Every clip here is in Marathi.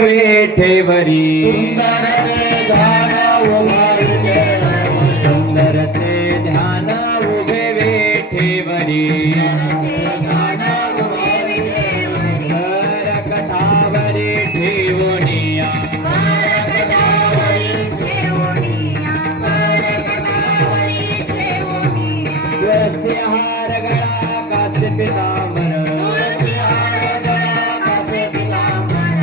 विठेवरी सुंदर ते ध्यान उभे सुंदर ते ध्यान उभे विठेवरी कटावरी ठेवणिया तुळसी हार गळा कासे पितांबर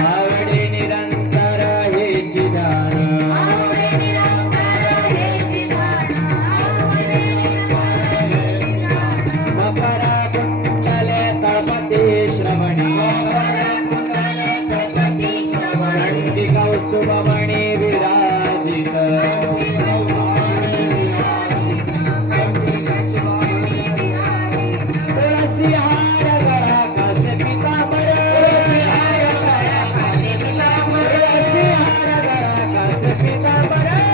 आवडी निरंतर हेची ध्यान मकर कुंडले तळपती श्रवणी दंडी कौस्तुभमणी विराजित तुळसी हार गळा कासे पितांबर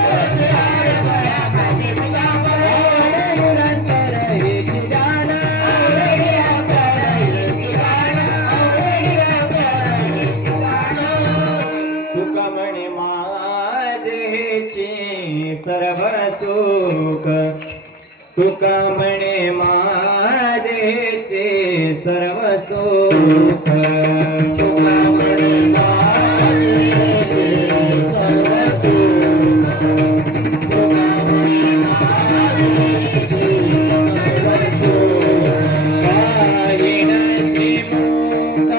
तुळसी हार गळा कासे पितांबर निरंतर हेची ध्यान तुकमणी माझेची सर्व सुख तुकमणे माझेचे सर्व सुख तुकमणे माझेचे सर्व सुख तुकमणे माझेचे सर्व सुख पाहिन श्रीमुख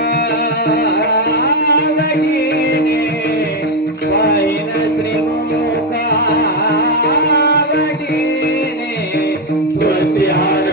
आवडीने पाहिन श्रीमुख आवडीने तुळसी हार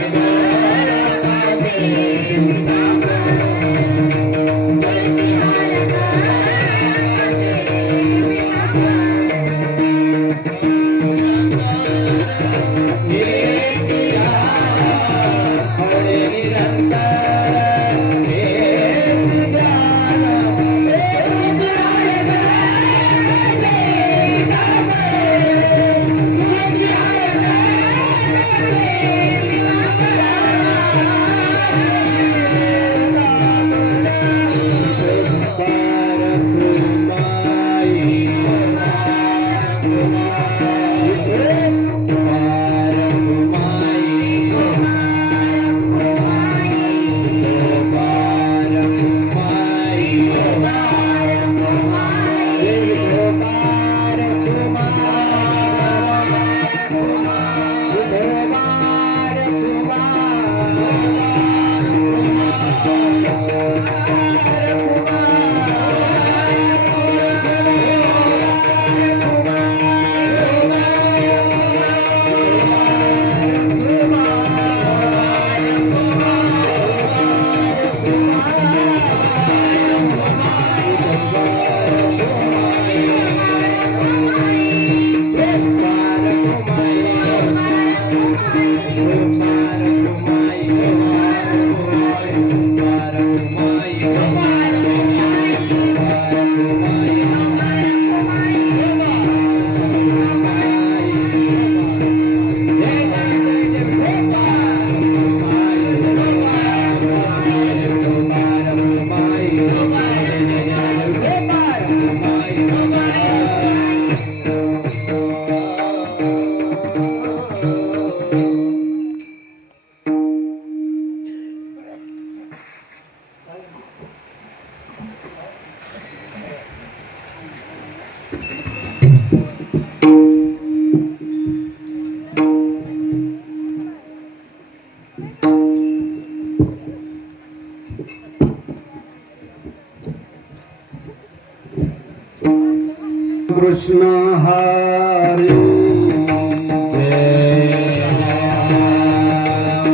कृष्ण हरे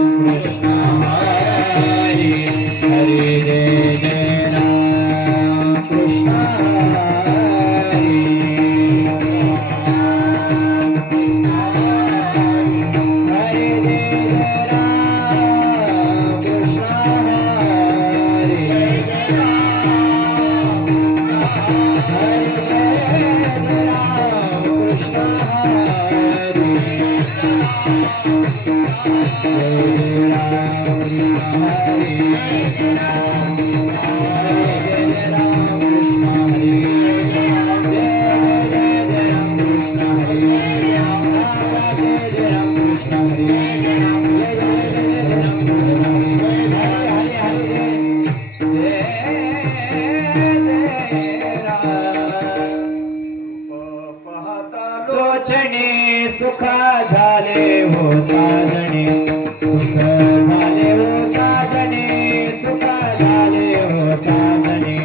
कृष्ण हरे हरे जय राम कृष्ण हरे हरे जय राम कृष्ण हरे सुख झाले हो साजणे सुख झाले हो साजणे सुख झाले हो साजणे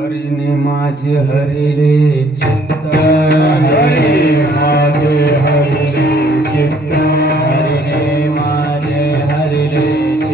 हरिने माझे हरिले चित्त हरी माझे हरिले चित्त हरिने माझे हरिले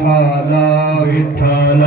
विठ्ठल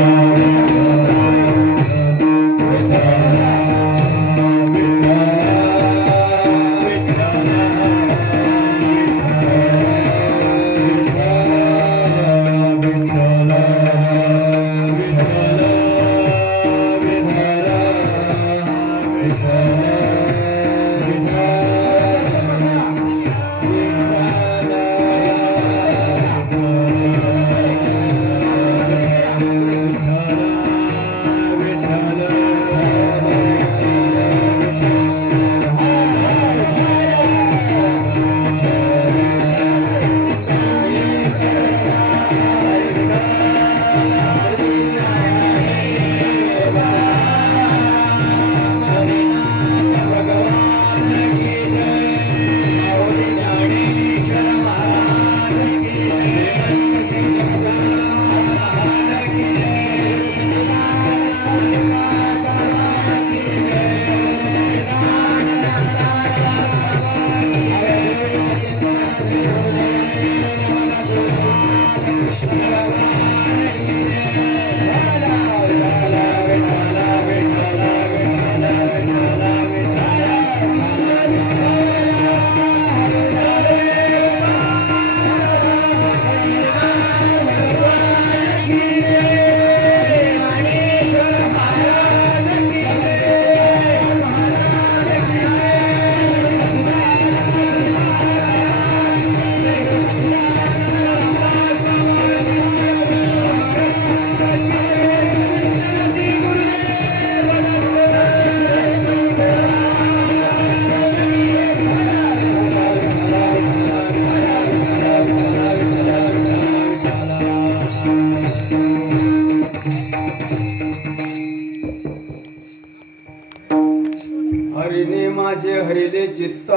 हरिने माझे हरिले चित्त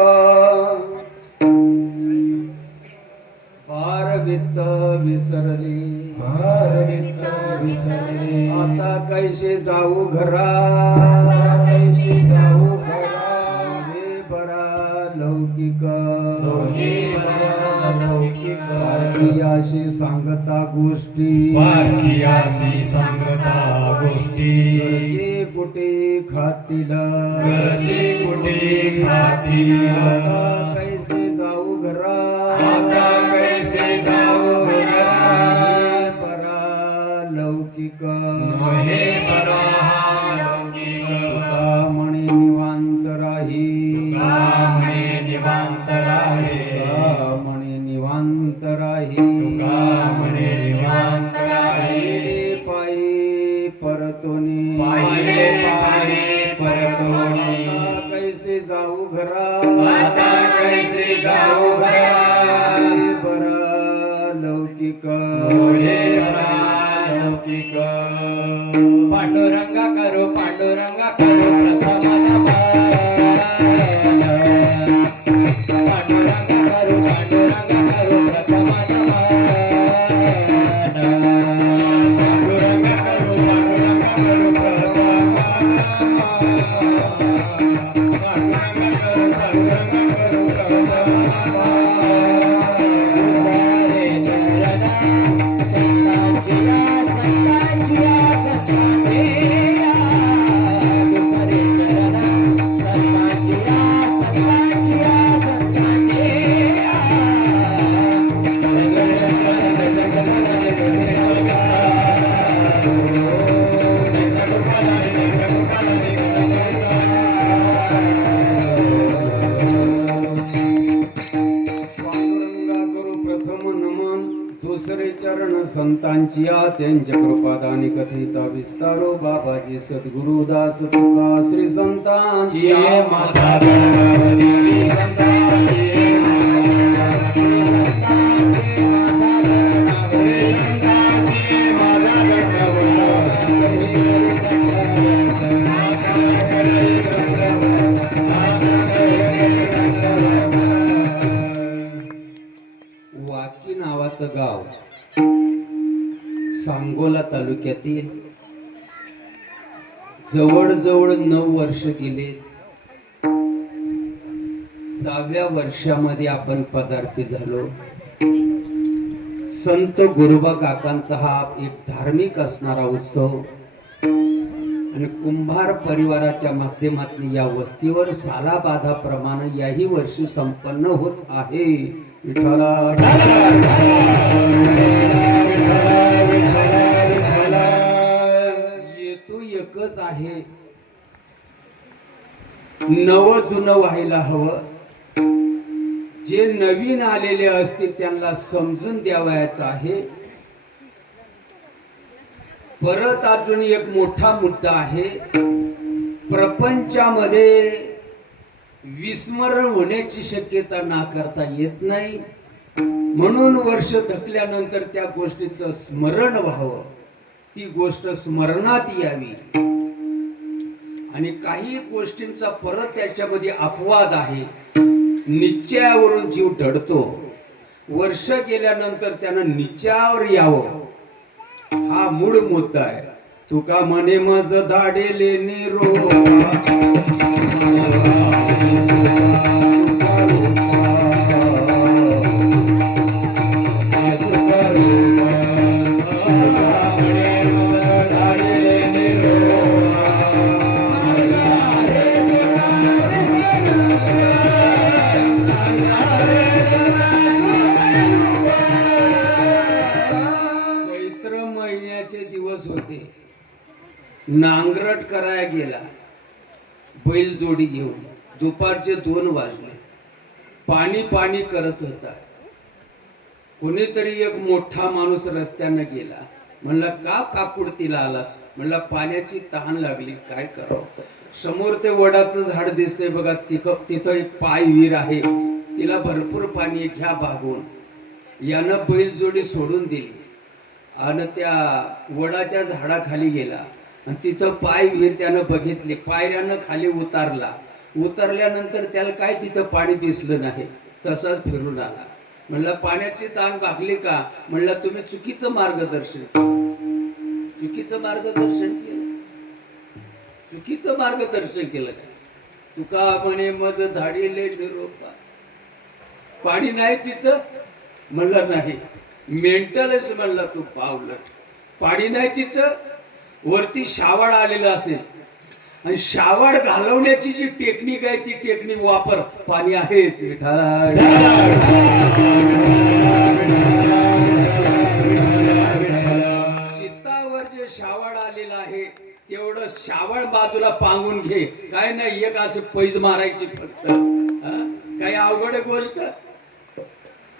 भारवित्त विसरली आता कैसे जाऊ घरा हे बरा लौकिक बारकियाशी सांगता गोष्टी घरचे कुठे खातील आता कैसे जाऊ घरा परा लौकिक म्हणे निवांत राही म्हणे निवांत राही पायी परतोनी कैसे जाऊ घरा बरा लौकिक पांडुरंगा करू प्रथम दुसरे चरण संतांची त्यांच्या कृपादानी कथेचा विस्तारो बाबाजी सद्गुरुदास तुका श्री संतांची माता वाकी नावाचं गाव सांगोला तालुक्यातील जवळजवळ 9 वर्ष गेले. 10व्या वर्षामध्ये आपण पदार्पी झालो. संत गुरुबा काकांचा हा एक धार्मिक असणारा उत्सव आणि कुंभार परिवाराच्या माध्यमातून या वस्तीवर सालाबाधाप्रमाणे याही वर्षी संपन्न होत आहे. विठ्ठला येतो एकच आहे, नव जुनं व्हायला हवं. जे नवीन आलेले असतील त्यांना समजून द्यावयाचं आहे. परत अजून एक मोठा मुद्दा आहे. प्रपंचामध्ये विस्मरण होण्याची शक्यता नाकारता येत नाही. म्हणून वर्ष धकल्यानंतर त्या गोष्टीचं स्मरण व्हावं, ती गोष्ट स्मरणात यावी. आणि काही गोष्टींचा परत त्याच्यामध्ये अपवाद आहे. निश्चयावरून जीव ढळतो. वर्ष गेल्यानंतर त्यानं निश्चयावर यावं, हा मूळ मुद्दा आहे. तुका म्हणे मज धाडेले चैत्र महिन्याचे दिवस होते. नांगरट करायला गेला बैल जोडी घेऊन. दुपारचे 2 वाजले. पाणी पाणी करत होता. कोणीतरी एक मोठा माणूस रस्त्यानं गेला. म्हणला का काकुडतीला आलास? म्हणला पाण्याची तहान लागली, काय करावं. समोर ते वडाचं झाड दिसतंय बघा, तिथं एक पाय विहीर आहे, तिला भरपूर पाणी आहे, घ्या भागवून. यानं बैल जोडी सोडून दिली आणि त्या वडाच्या झाडाखाली गेला आणि तिथं पाय विहीर त्यानं बघितले. पायऱ्यानं खाली उतारला. उतरल्यानंतर त्याला काय तिथं पाणी दिसलं नाही. तसाच फिरून आला. म्हणलं पाण्याची ताण भागली का? म्हणलं तुम्ही चुकीचं मार्गदर्शन केलं. चुकीचं मार्गदर्शन केलं. चुकीचं मार्गदर्शन केलं. तुका म्हणे मज धाडीले निरोपा. पाणी नाही तिथं? म्हणलं नाही. मेंटलच म्हणला तू पावलट. पाणी नाही तिथं. वरती शावड आलेलं असेल आणि शावड घालवण्याची जी टेक्निक आहे ती टेक्निक वापर. पाणी आहे चित्तावर जे शावड आलेलं आहे तेवढं शावड बाजूला पांगून घे. काय नाही, एक असं पैज मारायची फक्त. काही अवघड गोष्ट.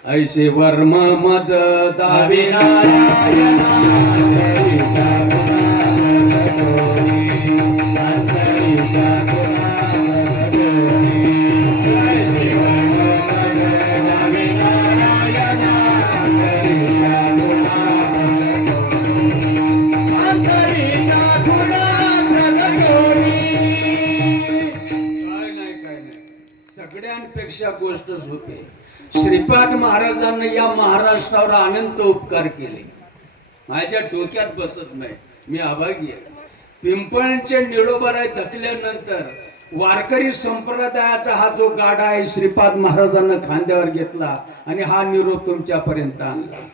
ऐसे वर्म मज दाविना सगळ्यांपेक्षा गोष्ट होते. श्रीपाद महाराजांना या महाराष्ट्रावर अनंत उपकार केले. माझ्या डोक्यात बसत नाही. मी अभागी आहे. पिंपळांच्या निळोबराय थकल्यानंतर वारकरी संप्रदायाचा हा जो गाडा आहे श्रीपाद महाराजांना खांद्यावर घेतला आणि हा निरोप तुमच्यापर्यंत आणला.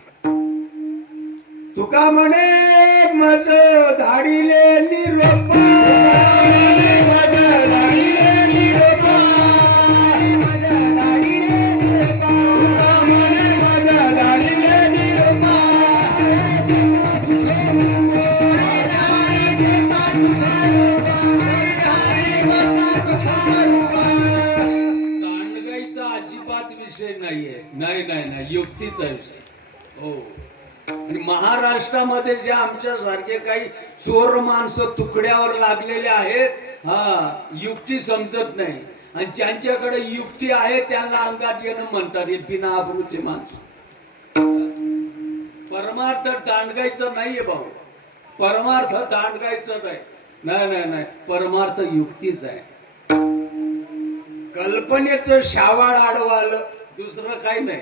तुका म्हणे मज धाडीले निरोप. नाही, युक्तीचा विषय. हो. आणि महाराष्ट्रामध्ये जे आमच्या सारखे काही चोर माणसं तुकड्यावर लागलेले आहेत, युक्ती समजत नाही. आणि ज्यांच्याकडे युक्ती आहे त्यांना अंगात येणं म्हणतात. हे बिना आबरूचे माणसं. परमार्थ दांडगायचं नाहीये भाऊ. परमार्थ दांडगायचं नाही. परमार्थ युक्तीच आहे. कल्पनेचं शावाड आडवं आलं, दुसरं काही नाही.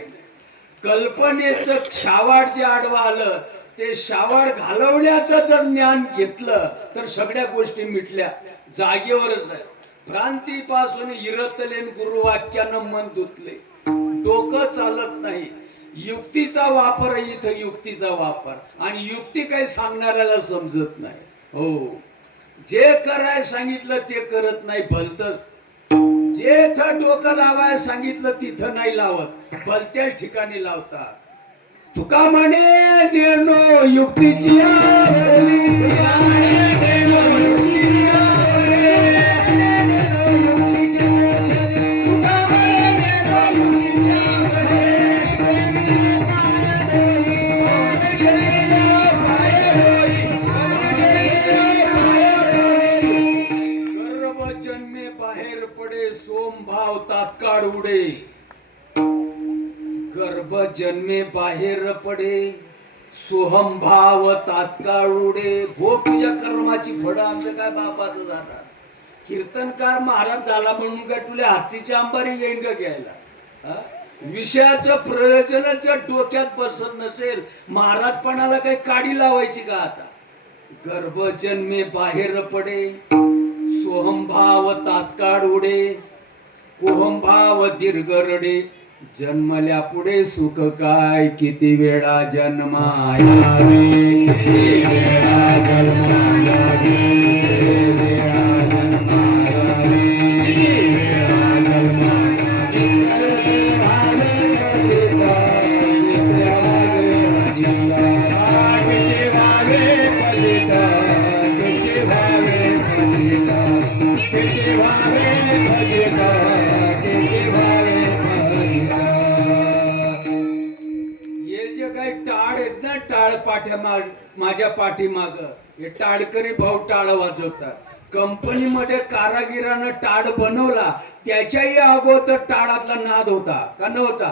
कल्पनेचं शावाड जे आडवं आलं, ते शावाड घालवण्याचं जर ज्ञान घेतलं तर सगळ्या गोष्टी मिटल्या. जागेवरच आहे. भ्रांतीपासून इरतलेन गुरुवाक्यानं मन धुतले. डोकं चालत नाही. युक्तीचा वापर आहे इथं, युक्तीचा वापर. आणि युक्ती काही सांगणाऱ्याला समजत नाही. हो, जे करायला सांगितलं ते करत नाही भलत. जे डोकं लावायला सांगितलं तिथं नाही लावत, भलत्याच ठिकाणी लावतात. तुका म्हणे नेनो युक्तीची आवडली. गर्भ जन्मे बाहेर पडे सोम भाव तात्काळ उडे. गर्भ जन्मे बाहेर पडे सोहम भाव तात्काळ उडे. भो तुझ्या कर्माची फळं आमचं काय बापाचं जातात. कीर्तनकार महाराज झाला म्हणून काय तुला हातीच्या अंबारी येईन का घ्यायला? हा? विषयाचं प्रयोजनाच्या डोक्यात बसत नसेल महाराजपणाला काही काडी लावायची का आता? गर्भ जन्मे बाहेर पडे सोहम भाव तात्काळ उडे. कोहम भाव दीर्घ रडे. जन्मल्या पुढे सुख काय किती वेळा जन्मायावे. किती वेळा जन्मायावे. किती वेळा जन्मायावे. किती वेळा जन्मायावे. किती भावे फलिता. किती भावे फलिता. किती भावे फलिता. किती भावे फलिता. हे जे काही टाळ आहेत ना, टाळ माझ्या पाठीमाग हे टाळकरी भाऊ टाळ वाजवतात. कंपनीमध्ये कारागिरानं टाळ बनवला त्याच्याही अगोदर टाळातला नाद होता का नव्हता?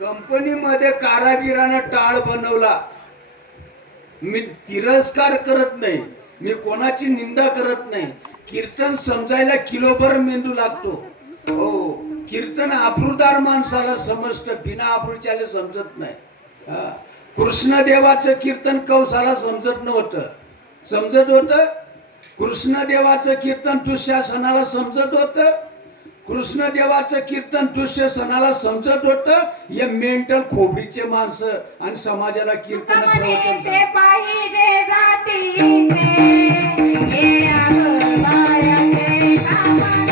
कंपनीमध्ये कारागिरानं टाळ बनवला. मी तिरस्कार करत नाही, मी कोणाची निंदा करत नाही. कीर्तन समजायला किलोभर मेंदू लागतो. हो, कीर्तन आबरूदार माणसाला समजतं, बिना आबरूच्याला समजत नाही. कृष्णदेवाचं कीर्तन कंसाला समजत नव्हतं. समजत होतं कृष्णदेवाचं कीर्तन दुःशासनाला समजत होतं. कृष्णदेवाचं कीर्तन दुःशासनाला समजत होतं. हे मेंटल खोबडीचे माणसं आणि समाजाला कीर्तन प्रवचन ते पाहिजे जातीचे हे अगबायाचे कामानो.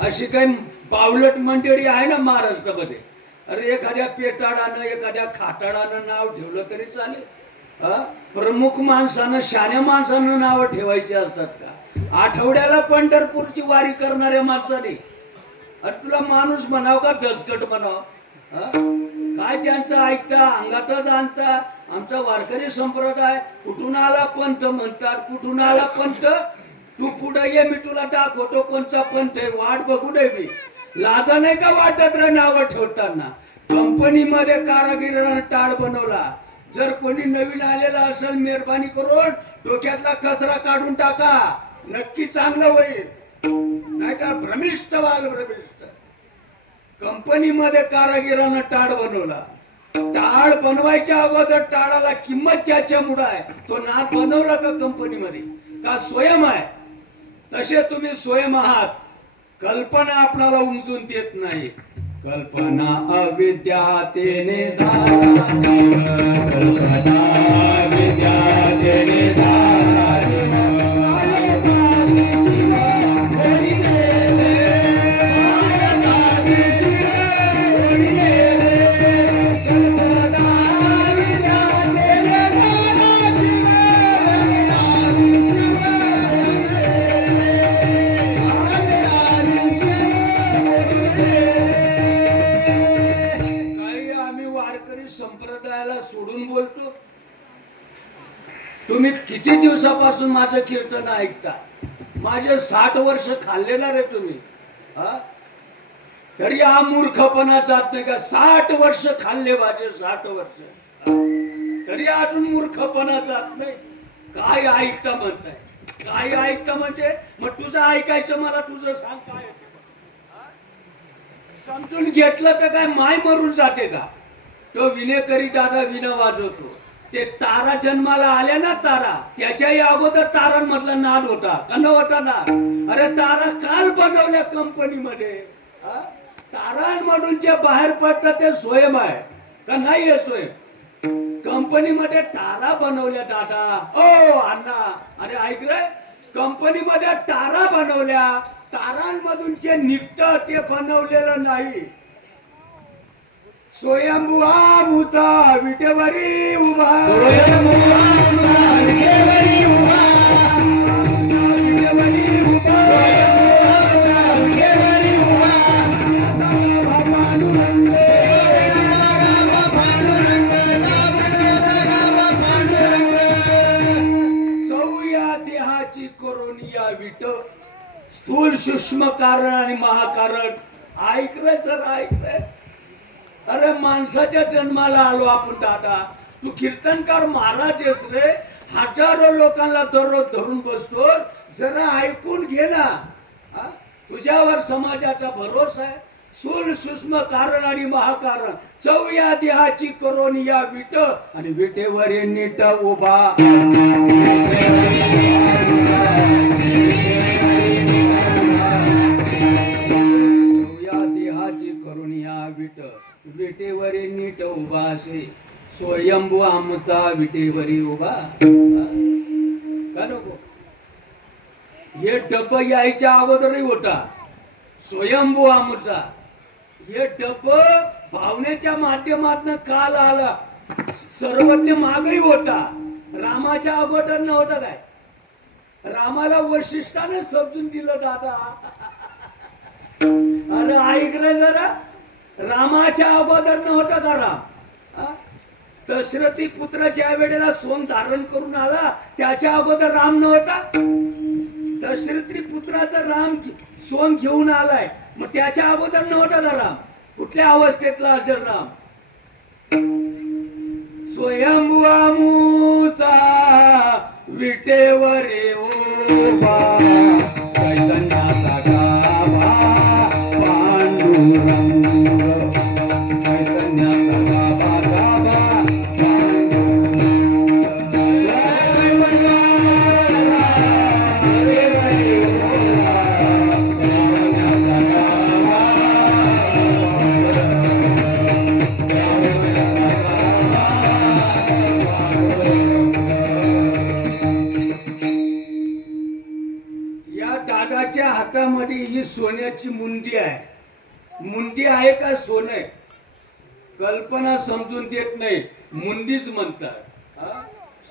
अशी काही बावलट मंडळी आहे ना महाराष्ट्रामध्ये. अरे एखाद्या पेटाडानं एखाद्या खाटाडानं नाव ठेवलं तरी चालेल. प्रमुख माणसानं शाण्या माणसानं नाव ठेवायची असतात का? आठवड्याला पंढरपूरची वारी करणाऱ्या माणसाने अरे तुला माणूस म्हणाव का दसकट म्हणाव? काय ज्यांचं ऐकता अंगातच आणता. आमचा वारकरी संप्रदाय कुठून आला पंथ म्हणतात. कुठून आला पंथ? तू पुढे ये, मी तुला दाखवतो कोणचा पंथ आहे. वाट बघू नये मी. लाजा नाही का वाटत रे नाव ठेवताना? कंपनीमध्ये कारागिरानं टाळ बनवला. जर कोणी नवीन आलेला असेल मेहरबानी करून डोक्यातला कचरा काढून टाका, नक्की चांगलं होईल. नाही का भ्रमिष्ट व्हाल भ्रमिष्ट. कंपनीमध्ये कारागिरानं टाळ बनवला. टाळ बनवायच्या अगोदर टाळाला किंमत ज्याच्यामुळे आहे तो नाद बनवला का कंपनीमध्ये का स्वयं आहे? तसे तुम्ही स्वयं आहात. कल्पना आपल्याला उमजून देत नाही. कल्पना अविद्यातेने झाला जीव. कल्पना अविद्यातेने झाला जीव. संप्रदायाला सोडून बोलतो. तुम्ही किती दिवसापासून माझं कीर्तन ऐकता? माझे 60 वर्ष खाल्लेला रे तुम्ही. तरी हा मूर्खपणा जात नाही का? 60 वर्ष खाल्ले माझे, 60 वर्ष तरी अजून मूर्खपणा जात नाही. काय ऐकता म्हणताय? काय ऐकता म्हणजे मग तुझं ऐकायचं, मला तुझं सांग काय आहे ते. हा? समजून घेतलं तर काय माय मरून जाते का? तो विनेकरी दादा विना वाजवतो. ते तारा जन्माला आल्या ना, तारा त्याच्याही अगोदर तारांमधला नाद होता का नव्हता ना? अरे तारा काल बनवल्या कंपनीमध्ये. हा? तारांमधून जे बाहेर पडतं ते स्वयं आहे का नाही आहे स्वयं? कंपनीमध्ये तारा बनवल्या दादा. ओ अण्णा, अरे ऐक रे, कंपनीमध्ये तारा बनवल्या, तारांमधून जे निघतं ते बनवलेलं नाही. स्वयंभू आमुचा विटेवरी उभा, विटेवरी उभा, विटेवरी उभा, विटेवरी उभा. सौया देहाची करोनिया विट, स्थूल सूक्ष्म कारण आणि महाकारण. ऐक रे जरा, ऐक रे. अरे माणसाच्या जन्माला आलो आपण दादा. तू कीर्तनकार महाराज आहेस रे, हजारो लोकांना दररोज धरून बसतो. जरा ऐकून घे ना. हा? तुझ्यावर समाजाचा भरोसा आहे. स्थूल सूक्ष्म कारण आणि महाकारण, चौया देहाची करून या विट, आणि विटेवर ये नीट उभा. चौया देहाची करून या विट, विटेवरी नीट उभा असे. स्वयंभू आमचा विटेवरी उभा. का नको? हे डब्ब यायच्या अगोदरही होता स्वयंभू आमचा. हे डब्ब भावनेच्या माध्यमातून काल आला. सर्वज्ञ मागही होता, रामाच्या अगोदर नव्हता. काय रामाला वशिष्ठाने समजून दिलं दादा. अरे ऐक रे जरा, रामाच्या अगोदर नव्हता का राम? हा? दशरथी पुत्र ज्या वेळेला सोन धारण करून आला त्याच्या अगोदर राम नव्हता. दशरथी पुत्राचा राम सोन घेऊन आलाय, मग त्याच्या अगोदर नव्हता का राम? कुठल्या अवस्थेतला असेल राम? स्वयंभू आमुचा विटेवर उभा, चैतन्याचा गाभा पांडुरंग, चैतन्याचा गाभा गाभा दादाच्या हातामध्ये ही सोन्याची मुंडी आहे. मुंडी आहे का सोनं? कल्पना समजून देत नाही, मुंडीच म्हणतात. हा?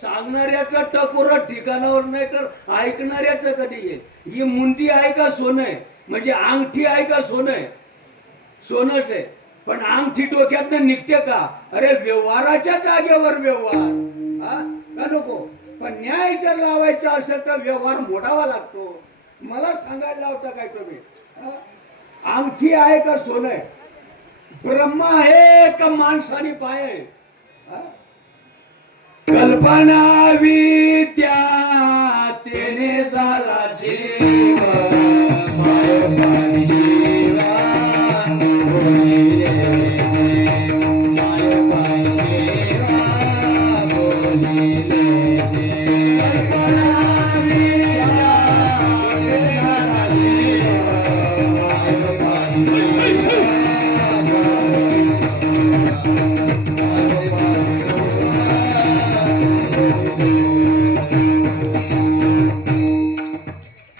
सांगणाऱ्याचा टकोरा ठिकाणावर नाही तर ऐकणाऱ्याचं कधी येईल. ही मुंडी आहे का सोनं? म्हणजे अंगठी आहे का सोनं? सोनच आहे, पण अंगठी डोक्यातनं निघते का? अरे व्यवहाराच्या जागेवर व्यवहार. हा? का नको? पण न्याय जर लावायचा असेल तर व्यवहार मोडावा लागतो. मला सांगायला लावता काय तुम्ही? अंगठी आहे का सोनं? ब्रह्मा आहे का माणसाने पाय आहे? कल्पना विद्या तेने झाला जीव, माय पाणी जीवा, बोलिले देव, माय पाणी जीवा, बोलिले देव. कल्पना विद्या तेने झाला जीव, माय पाणी जीवा,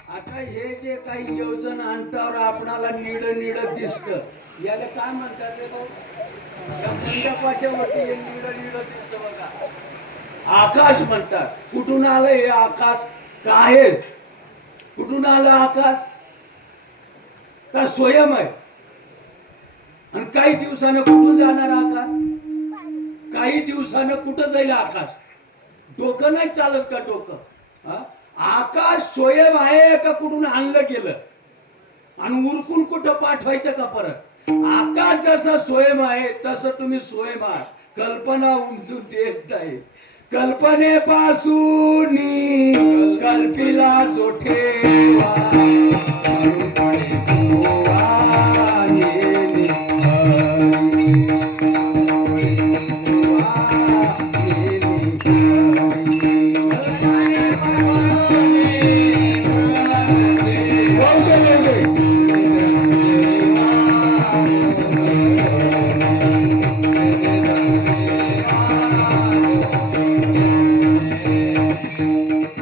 आता हे जे काही योजना अंतावर आपणाला निड निड दिसत, याला काय म्हणतात रे भाऊ? त्या मंडपाच्या वरती हे निड निड दिसत बघा, आकाश म्हणतात. कुठून आलं हे आकाश? का आहे? कुठून आलं आकाश? का स्वयं आहे? आणि काही दिवसानं कुठून जाणार आकाश? काही दिवसानं कुठं जाईल आकाश? डोकं नाही चालत का डोकं? हा? आकाश स्वयं आहे का कुठून आणलं गेलं? आणि उरकून कुठं पाठवायचं का परत? आकाश जसं स्वयं आहे तसं तुम्ही स्वयं आहात. कल्पना उमजून देत नाही. कल्पनेपासून कल्पिला जो ठेवा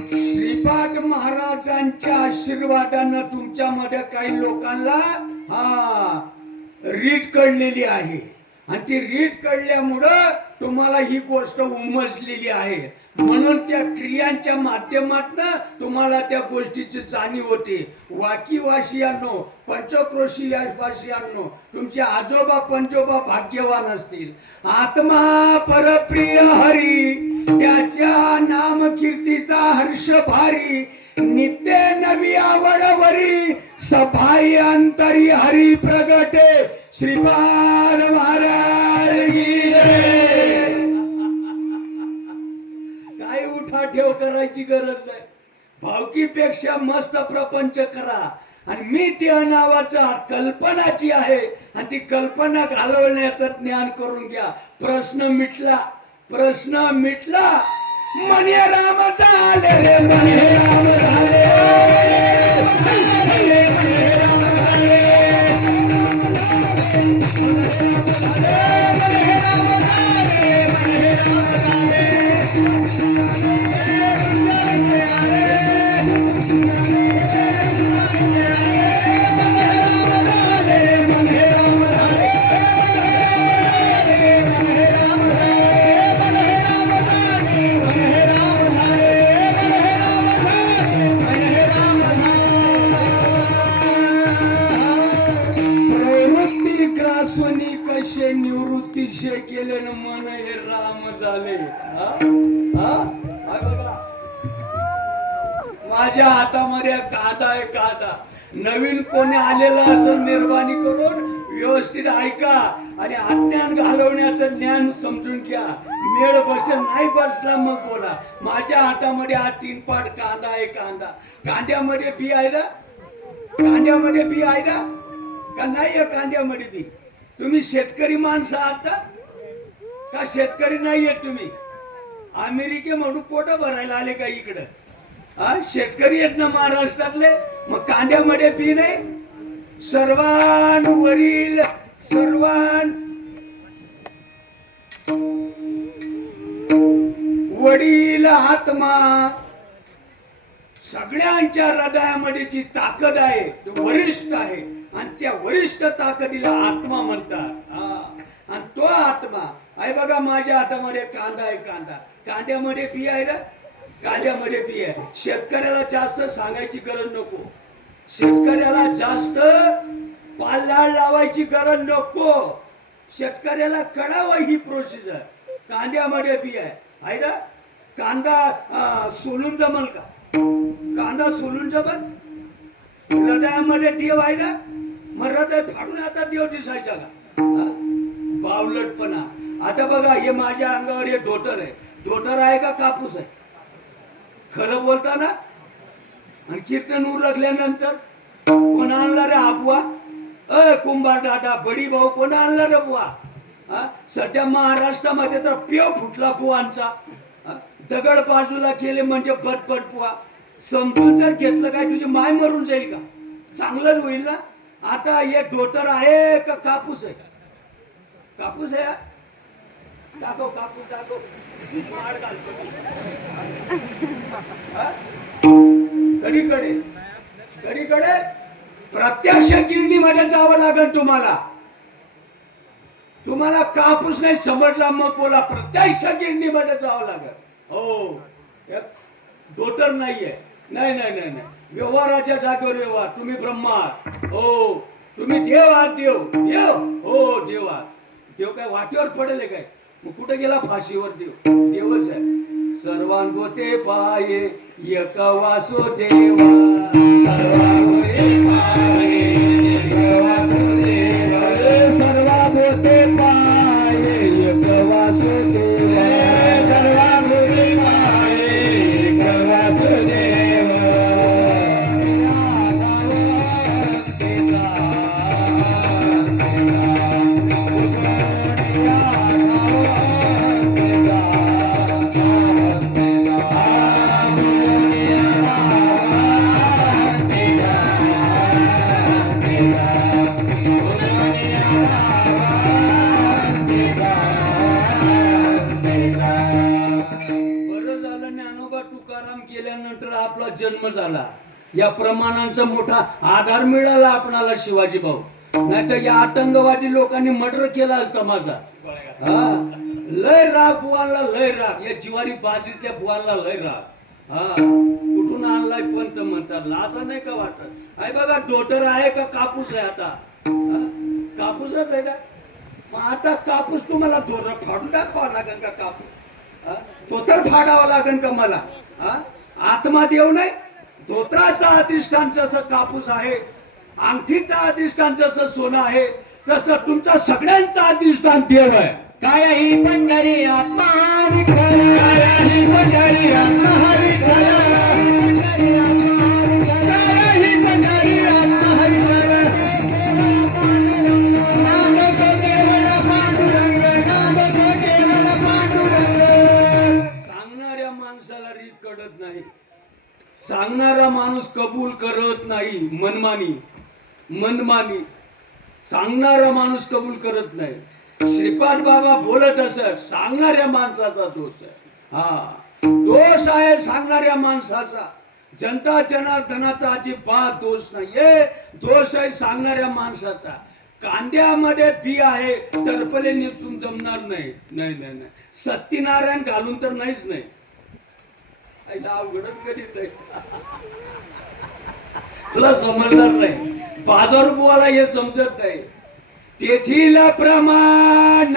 श्रीपाद महाराजांच्या आशीर्वादानं तुमच्यामध्ये काही लोकांना रीत कळलेली आहे आणि ती रीत कळल्यामुळं तुम्हाला ही गोष्ट उमजलेली आहे म्हणून त्या क्रियांच्या माध्यमातून तुम्हाला त्या गोष्टीची जाणीव होते. वाकीवासियांनो, पंचक्रोशीवासियांनो, तुमचे आजोबा पंजोबा भाग्यवान असतील. आत्मा परप्रिय हरी, त्याच्या नाम कीर्तीचा हर्ष भारी, नित्य नवी आवडवरी, सभाई अंतरी हरी प्रगटे. श्रीपाद महाराज की जय. काय उठा ठेव करायची गरज नाही. भावकीपेक्षा मस्त प्रपंच करा. आणि मी त्या नावाचा कल्पनाची आहे आणि ती कल्पना घालवण्याचं ज्ञान करून घ्या. प्रश्न मिटला, प्रश्न मिटला. म्हणे राम झाले रे, म्हणे राम झाले, म्हणे राम झाले, कसे निवृत्तीशे केले न मन हे राम झाले. माझ्या हातामध्ये कादा आहे, कादा. नवीन कोणी आलेला असेल मेहरबानी करून व्यवस्थित ऐका आणि अज्ञान घालवण्याचं ज्ञान समजून घ्या. मेळ बसेल नाही बसला मग बोला. माझ्या हातामध्ये हा 3 पाट कांदा आहे, कांदा. कांद्यामध्ये बी आहे ना, कांद्यामध्ये बी आहे ना का नाही? कांद्यामध्ये बी. तुम्ही शेतकरी माणसं आहात का? शेतकरी नाहीये तुम्ही? अमेरिके म्हणून पोट भरायला आले का इकडं? शेतकरी आहेत ना महाराष्ट्रातले. मग कांद्यामध्ये बी नाही? सर्वांवरील वडील आत्मा, सगळ्यांच्या हृदयामध्ये जी ताकद आहे ती वरिष्ठ आहे आणि त्या वरिष्ठ ताकदीला आत्मा म्हणतात. आणि तो आत्मा आहे बघा. माझ्या हातामध्ये कांदा आहे, कांदा. कांद्यामध्ये बी आहे ना, कांद्यामध्ये बी आहे. शेतकऱ्याला जास्त सांगायची गरज नको. शेतकऱ्याला जास्त पाल्लाळ लावायची गरज नको. शेतकऱ्याला कळावं ही प्रोसिजर. कांद्यामध्ये बी आहे ना. कांदा सोलून जमल का? कांदा सोलून जमल? हृदयामध्ये देव आहे ना, मग हृदय फाडून आता देव दिसायचा का? बावलटपणा. आता बघा, हे माझ्या अंगावर हे धोतर आहे. धोतर आहे का कापूस आहे? खरं बोलता ना. आणि कीर्तन उरकल्यानंतर कोण आणला रे हापवा? कुंभार दादा, बडी भाऊ, कोण आणला रे बुवा? सध्या महाराष्ट्रामध्ये तर पेव फुटला बुवांचा. दगड बाजूला केले म्हणजे पटपट बुवा. समजून जर घेतलं काय तुझी माय मरून जाईल का? चांगलंच होईल ना. आता हे धोतर आहे का कापूस आहे? कापूस आहे. दाखव कापूस, दाखव. कधीकडे कधीकडे प्रत्यक्ष गिरणीमध्ये जावं लागेल तुम्हाला. तुम्हाला कापूस नाही समजला मग बोला. प्रत्यक्ष गिरणीमध्ये जावं लागेल. हो, धोतर नाहीये. नाही नाही नाही नाही. व्यवहाराच्या जागेवर व्यवहार. तुम्ही ब्रह्मा. हो, तुम्ही देव आहात. देव देव हो, देव आहात. देव काय वाटेवर पडेल काय? मग कुठे गेला? फाशीवर. देव देवच आहे. सर्वांगोते पाये एक वासुदेवा, सर्वांगोते पाये एक वासुदेवा, सर्वांगोते पाये एक वासुदेवा, सर्वांगोते केल्यानंतर आपला जन्म झाला. या प्रमाणांचा मोठा आधार मिळाला आपणाला शिवाजी भाऊ. नाही तर या आतंकवादी लोकांनी मर्डर केला असता माझा. हा लय राग बुवाला, लय राग. या जिवारी बाजरीच्या बुवाला लय राग. हा कुठून आणलाय पंत म्हणतात. लाजा नाही का वाटत? आहे बघा डोटर आहे का कापूस आहे आता? कापूसच आहे का? मग आता कापूस तुम्हाला दोर फाडून टाकावा लागेल का? कापूस तो तर फाडावा लागेल का मला? आत्मादेव नाही, धोत्राचा अधिष्ठान जसं कापूस आहे, अंगठीचा अधिष्ठान जसं सोनं आहे, तसं तुमचा सगळ्यांचा अधिष्ठान देव आहे. काय ही पंढरी आत्मा विठ्ठल, काय ही पंढरी आत्मा विठ्ठल, काय ही पंढरी आत्मा विठ्ठल. नाद तो केवळ पांडुरंग, नाद तो केवळ पांडुरंग. सांगणाऱ्या माणसाला रीत कळत नाही. सांगणारा माणूस कबूल करत नाही. मनमानी सांगणारा माणूस कबूल करत नाही. श्रीपाद बाबा बोलत असत, सांगणाऱ्या माणसाचा दोष आहे. दोष आहे सांगणाऱ्या माणसाचा. जनता जनार्दनाचा अजिबात दोष नाहीये, दोष आहे सांगणाऱ्या माणसाचा. कांद्यामध्ये बी आहे, टरपले निसून जमणार नाही. नाही नाही नाही, सत्यनारायण घालून तर नाहीच नाही. अवघडच कधीच आहे. तुला समजणार नाही. बाजार बुवाला हे समजत नाही. तेथील प्रमाण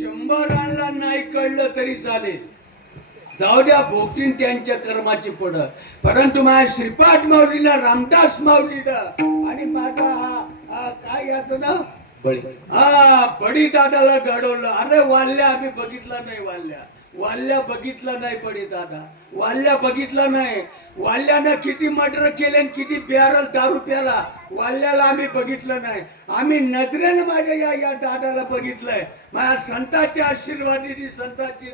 शंभरांना नाही कळलं तरी चालेल. जाऊ द्या, भोगतीन त्यांच्या कर्माची पडत. परंतु माझ्या श्रीपाद माऊलीला, रामदास माऊलीला आणि माझा काय याचं नाव बडी दादाला घडवलं. अरे वाल्ल्या आम्ही बघितला नाही. वाल्ल्या बघितला नाही. बडी दादा वाल्ल्या बघितला नाही. वाल्यानं किती मर्डर केले, किती बॅरल दारू प्याला, वाल्याला आम्ही बघितलं नाही. आम्ही नजरेनं माझ्या या दादाला बघितलंय. माझ्या संतांच्या आशीर्वादाने संतांची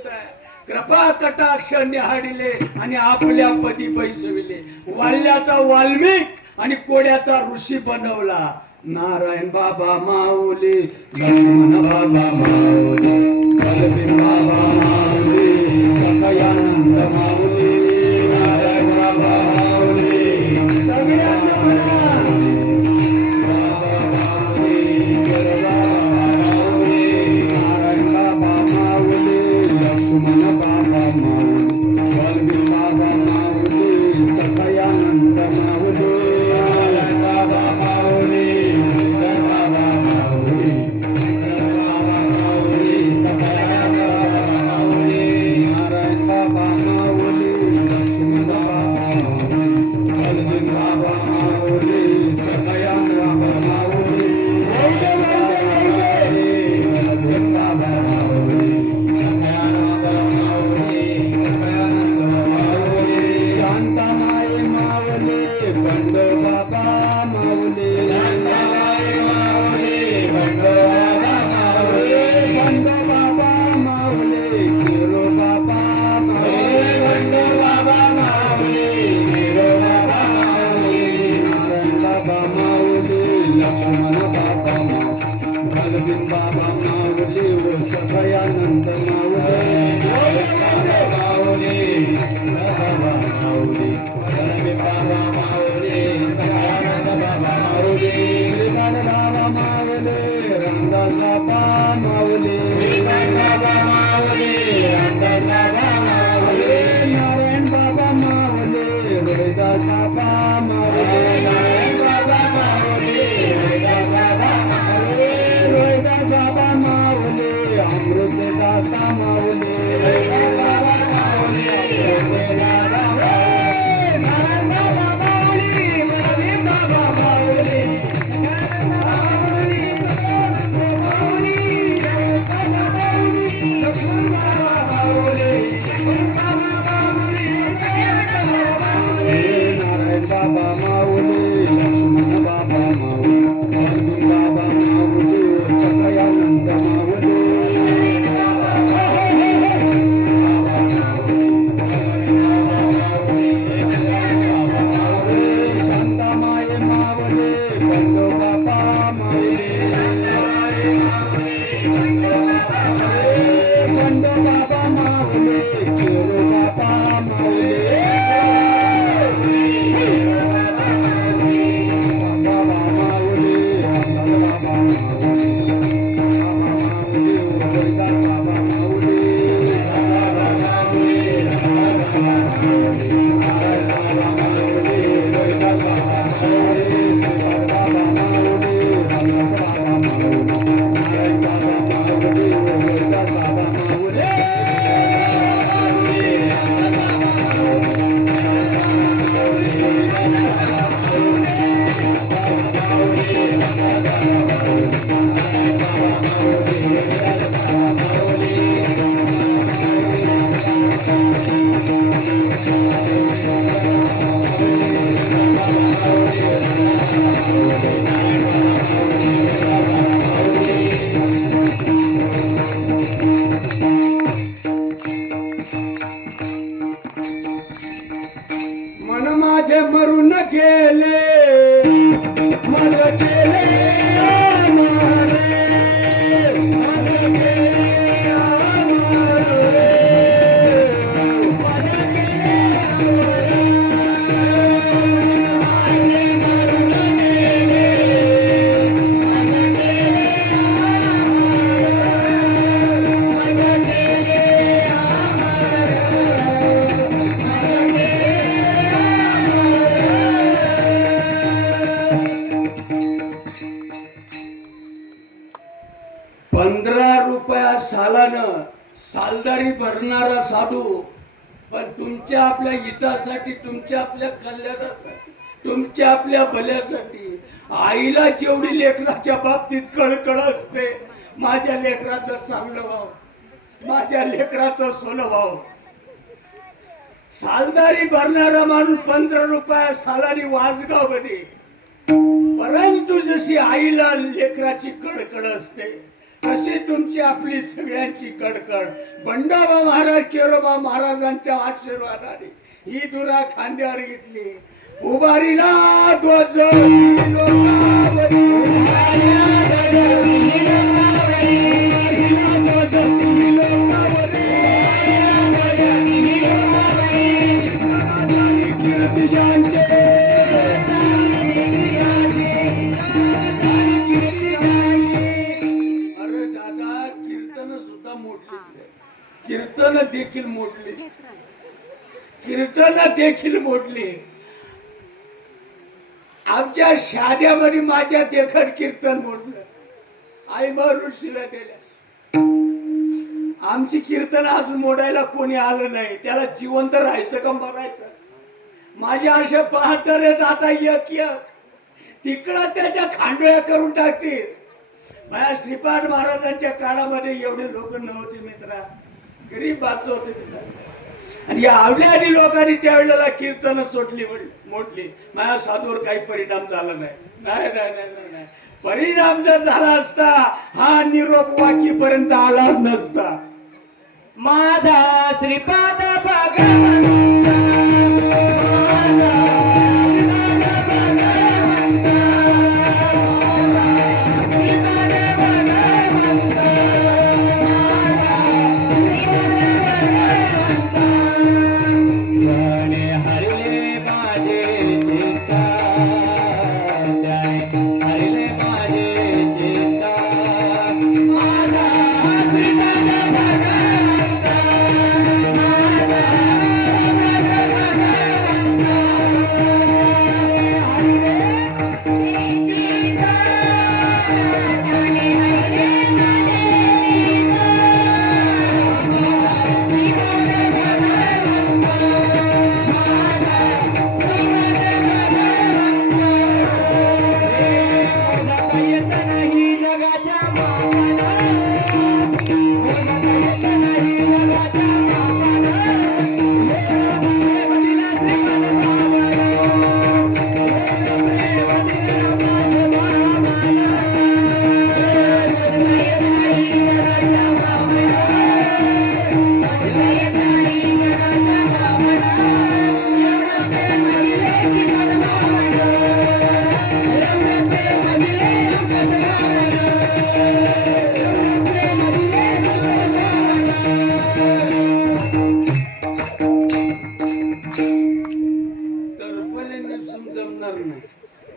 कृपा कटाक्ष निहाडिले आणि आपल्या पदी पैसविले. वाल्याचा वाल्मिक आणि कोड्याचा ऋषी बनवला. नारायण बाबा माऊली, लक्ष्मण बाबा माऊली, बलवीर बाबा माऊली, सखयानंद माऊली, नारायण बाबा माऊली, सगळ्यांना म्हणा बाबा माऊली, बाबा माऊली, नारायण बाबा माऊली, लक्ष्मण बाबा माऊली, बलवीर बाबा माऊली, सखयानंद माऊली, नारायण बाबा माऊली, बाबा माऊली, बाबा माऊली, सखयानंद माऊली, नारायण बाबा माऊली, लक्ष्मण बाबा माऊली, बलवीर बाबा माऊली, सखयानंद बाबा माऊली, बलवीर बाबा माऊली, शांतामाई माऊली, बंड बाबा माऊली, शांतामाई माऊली, बंड बाबा माऊली, बंड बाबा माऊली, किरो बाबा माऊली, बंड बाबा माऊली, किरो बाबा माऊली, नारायण बाबा माऊली, लक्ष्मण बाबा माऊली, बलवीर बाबा माऊली, सखयानंद माऊली, माऊली, बाबा माऊली, बलवीर बाबा माऊली, सखयानंद बाबा माऊली, श्रीकांत बाबा माऊली, रामदास बाबा माऊली, श्रीकांत बाबा माऊली, रामदास बाबा माऊली, नारायण बाबा माऊली, रोहिदास बाबा माऊली, नारायण बाबा माऊली, रोहिदास बाबा माऊली, रोहिदास बाबा माऊली, अमृतदाता माऊली, रोहिदास बाबा माऊली, अमृतदाता माऊली, नारायण बाबा माऊली, बलवीर बाबा माऊली, लक्ष्मण बाबा माऊली, नारायण बाबा माऊली, लक्ष्मण बाबा माऊली, बलवीर बाबा माऊली, सखयानंद माऊली, बाबा मन माझे मरून गेले मन गेले आमारे, मन गेले आमारे, मन गेले आमारे, मरून गेले, मन गेले आमारे, मन गेले ₹15 सालानं सालदारी भरणारा साधू, पण तुमच्या आपल्या हितासाठी, तुमच्या आपल्या कल्याणासाठी, तुमच्या आपल्या भल्यासाठी आईला जेवढी लेकराच्या बाबतीत कळकळ असते, माझ्या लेकराचं चांगलं व्हावं, माझ्या लेकराचं सोनं व्हावं. सालदारी भरणारा माणूस ₹15 सालानी वाजगाव मध्ये, परंतु जशी आईला लेकराची कळकळ असते तशी तुमची आपली सगळ्यांची कळकळ बंडोबा महाराज केरोबा महाराजांच्या आशीर्वादाने ही दुरा खांद्यावर घेतली. उभारीला ध्वज कीर्तन देखील मोडले, कीर्तन देखील मोडले. आमच्या शाद्यामध्ये माझ्या देखत कीर्तन मोडलं. आई ऋषीला गेल्या. आमची कीर्तन अजून मोडायला कोणी आलं नाही. त्याला जिवंत राहायचं का मरायचं? माझ्या अशा पाहतरेच आता एक तिकडं त्याच्या खांडोळ्या करून टाकतील. माझ्या श्रीपाद महाराजांच्या काळामध्ये एवढे लोक नव्हते मित्रा, गरीब बाच होते. आणि या आवड्यानी लोकांनी त्यावेळेला कीर्तन सोडली, मोडली. माझ्या साधूवर काही परिणाम झाला नाही. नाही नाही नाही नाही, परिणाम जर झाला असता हा निरोप वाकीपर्यंत आला नसता. माझा श्रीपाद भगवंत,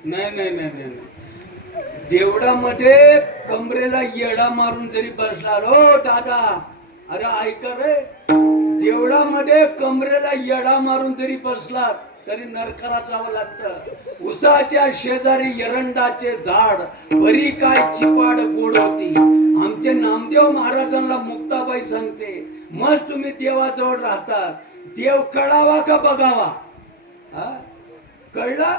नाही नाही नाही नाही, देवळामध्ये कमरेला येडा मारून जरी बसला रो दादा, अरे ऐका रे, देवळामध्ये कमरेला येडा मारून जरी बसला तरी नरकाला जावं लागतं. उसाच्या शेजारी एरंडाचे झाड, बरी काय चिपाड गोड होती. आमचे नामदेव महाराजांना मुक्ताबाई सांगते, मग तुम्ही देवाजवळ राहतात, देव कळावा का बघावा? हा कळला?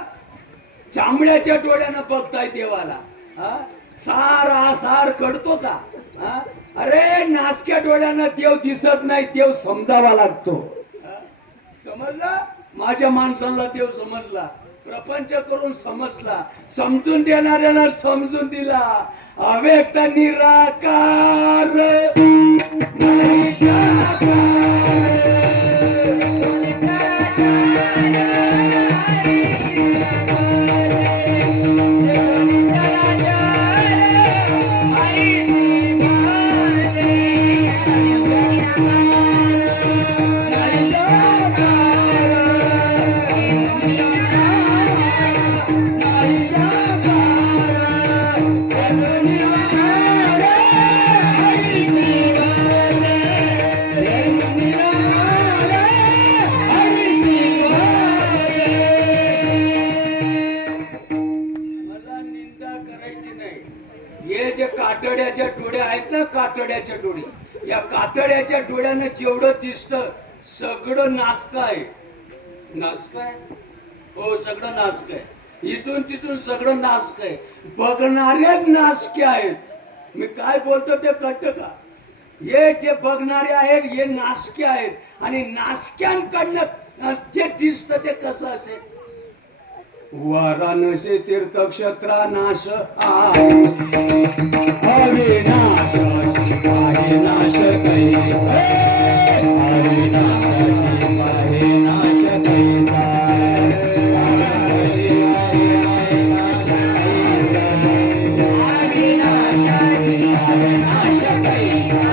चांबड्याच्या डोळ्यानं बघताय देवाला? हा सार सार कळतो का? हा अरे नासक्या डोळ्यानं देव दिसत नाही, देव समजावा लागतो. समजला? माझ्या माणसाला देव समजला, प्रपंच करून समजला, समजून देणाऱ्याला समजून दिला. अव्यक्त निराकार नाही मला निंदा करायची नाही. हे जे कातड्याच्या डोळ्या आहेत ना, कातड्याच्या डोळे, या कातड्याच्या डोळ्यानं जेवढं दिसतं सगळं नासक आहे. नासक आहे, हो सगळं नासक आहे. इथून तिथून सगळं नासक आहे. बघणाऱ्याच नासके आहेत. मी काय बोलतो ते कळतं का? हे जे बघणारे आहेत हे नासके आहेत आणि नासक्यांकडनं जे दिसतं ते कसं असेल? वाराणसी तीर्थक्षेत्रा नाश आहे, अविनाश आहे नाश कैसा, अविनाशी आहे नाश कैसा, अविनाशी आहे नाश कैसा.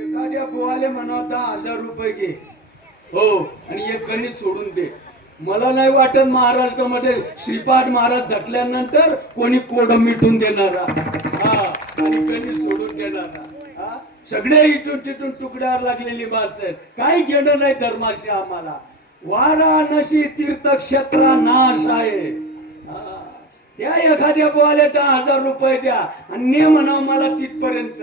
एखाद्या बुवाले म्हणा 10,000 रुपये घे, हो, आणि एक गणित सोडून दे. मला नाही वाटत महाराष्ट्रामध्ये श्रीपाद महाराज धटल्यानंतर कोणी कोड मिटून देणारा, हा, आणि गणित सोडून देणारा. हा, सगळे इथून तिथून तुकड्यावर लागलेली माणसं आहेत. काही घेणं नाही धर्माशी आम्हाला. वाराणसी तीर्थक्षेत्रा नाश आहे. हा, त्या एखाद्या बुवाले 10,000 रुपये द्या आणि ने म्हणा मला तिथपर्यंत.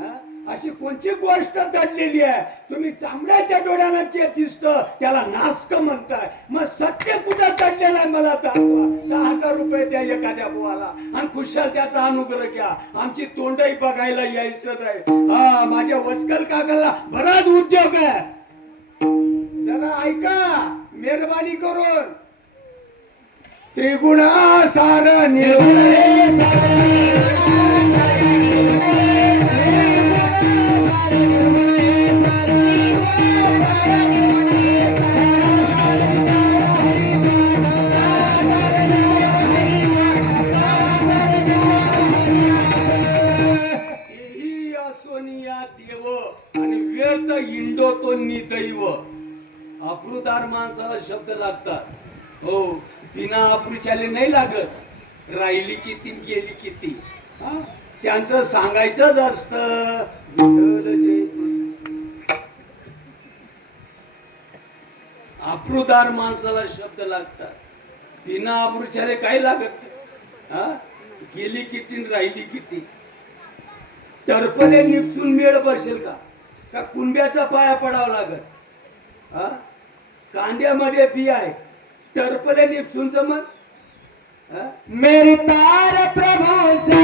हा, अशी कोणती गोष्ट दडलेली आहे? तुम्ही चांबड्याच्या डोळ्यानं जे दिसतं त्याला नास्क म्हणताय. मग सत्य कुठं दडलेलं आहे मला दाखवा. 10,000 रुपये द्या एखाद्या बुवाला आणि खुशाल त्याचा अनुग्रह घ्या. आमची तोंडही बघायला यायचं नाही. हा, माझ्या वचकल काकाला बराच उद्योग आहे. जरा ऐका मेहरबानी करून. त्रिगुणासार निर्गुण देव आणि व्यर्थ इंडो तो निदैव. अप्रूदार माणसाला शब्द लागतात. हो, बिना अप्रूच्याले नाही लागत. राहिली किती गेली किती, हा, त्यांचं सांगायचंच असतं. अप्रूदार माणसाला शब्द लागतात. बिना अप्रूच्याले काही लागत. हा, गेली किती राहिली किती. टरपले निपसून मेळ बसेल का? का कुंब्याचा पाया पडावा लागत? हा, कांद्यामध्ये बी आहे, टरपले निपसून जमत? मेरी तार प्रभु से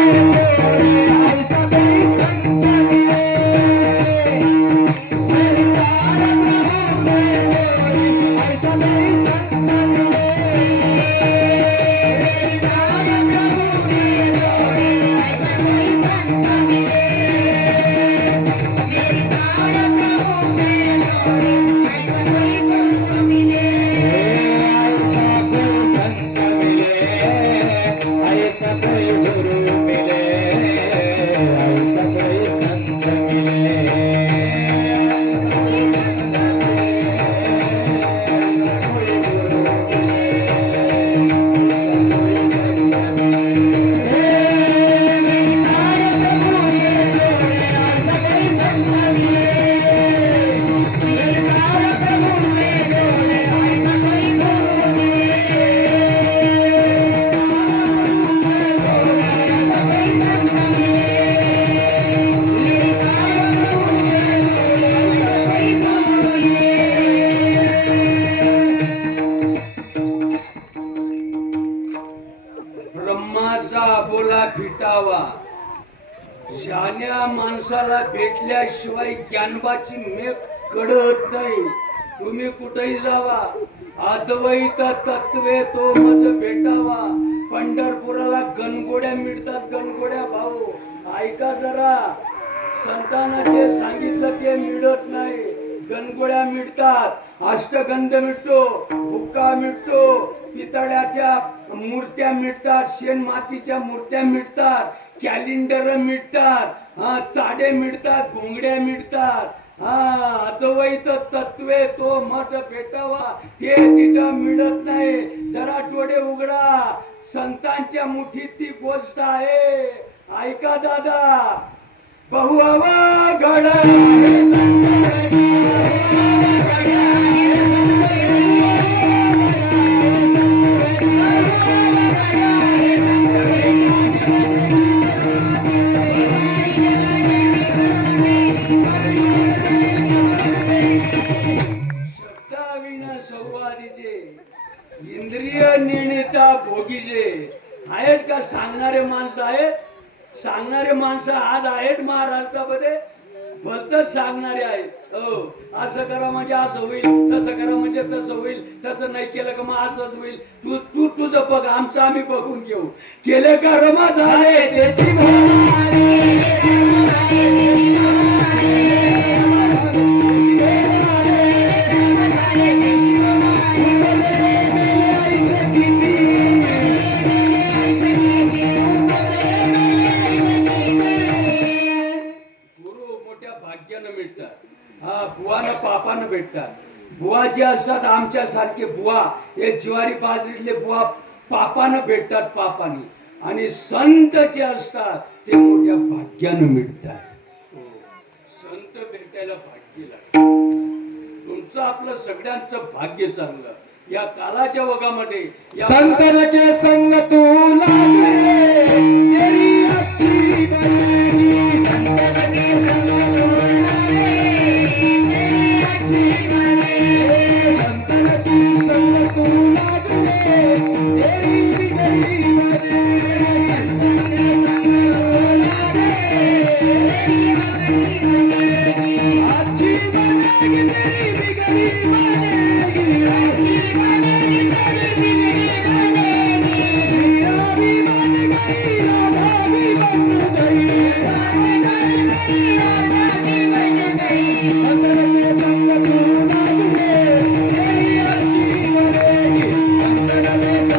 ऐसा कोई संत मिले, मेरी तार प्रभु से ऐसा कोई संत मिले, मेरी तार प्रभु से ऐसा कोई संत मिले, मेरी तार प्रभु से ऐसा कोई संत मिले, ऐसा कोई संत मिले, ऐसा कोई गुरु मिले, शहाण्या माणसाला भेटल्याशिवाय ज्ञानबाची मेघ कडत नाही. तुम्ही कुठेही जावा, अद्वैत तत्वे तो मज भेटावा. पंढरपुराला गणगोड्या मिळतात, गणगोड्या भाऊ. ऐका जरा, संतानाचे सांगितलं ते मिळत नाही. गणगोळ्या मिळतात, अष्टगंध मिळतो, हुक्का मिळतो, पितळ्याच्या मूर्त्या मिळतात, शेण मातीच्या मूर्त्या मिळतात, कॅलेंडर मिळतात, चाडे मिळतात, घोंगड्या मिळतात. अद्वैत तत्वे तो मत भेटावा, ते तिथं मिळत नाही. जरा डोळे उघडा, संतांच्या मुठीत ती गोष्ट आहे. ऐका दादा, बहु अवघड शब्दाविना संवादीचे, इंद्रिय नेणेता भोगीचे. आहेत का सांगणारे माणसं? आहेत सांगणारे माणसं आज आहेत महाराष्ट्रामध्ये, भलतच सांगणारे आहेत. हो, असं करा म्हणजे असं होईल, तसं करा म्हणजे तसं होईल, तसं नाही केलं का मग असंच होईल. तू तू तुझं बघ, आमचं आम्ही बघून घेऊ. केले का रमा झाले त्याची बुवानं पापानं भेटतात. बुवा जे असतात आमच्या सारखे बुवा, हे ज्वारी बाजरीतले बुवा पापानं भेटतात, पापाने. आणि संत जे असतात ते मोठ्या भाग्यानं मिळतात. संत भेटायला भाग्य लागतं. तुमचं आपलं सगळ्यांचं भाग्य चांगलं. या काळाच्या ओघामध्ये संतन के संग तू लागले, तेरी अच्छी बनेगी. संतन के संग तू लागले, तेरी अच्छी बनेगी. संतन के संग तू लागले, तेरी बिगड़ी बनेगी. संतन के संग तू लागले, तेरी बिगड़ी बनेगी. अच्छी बनेगी तेरी बिगड़ी बनेगी. अच्छी बनेगी तेरी बिगड़ी बनेगी. हीरा भी बन गई, राधा भी बन गई. राधा भी बन गई. संतन के संग तू लागले, तेरी अच्छी बनेगी. संतन के संग तू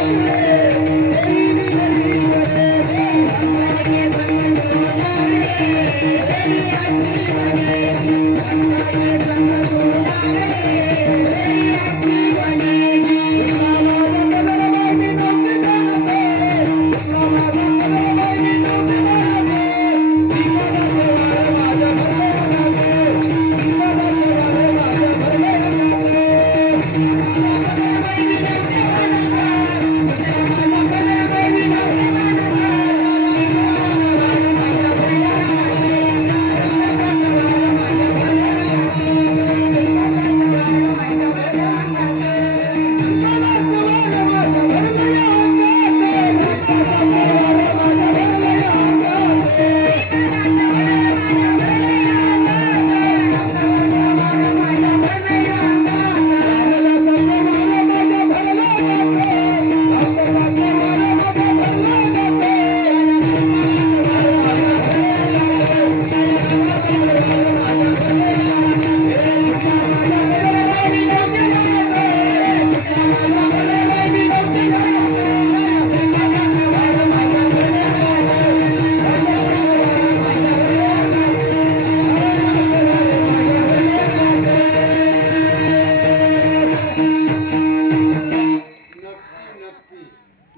लागले, तेरी बिगड़ी बनेगी. संतन के संग तू लागले, तेरी अच्छी बनेगी. संतन के संग तू लागले, तेरी अच्छी बनेगी.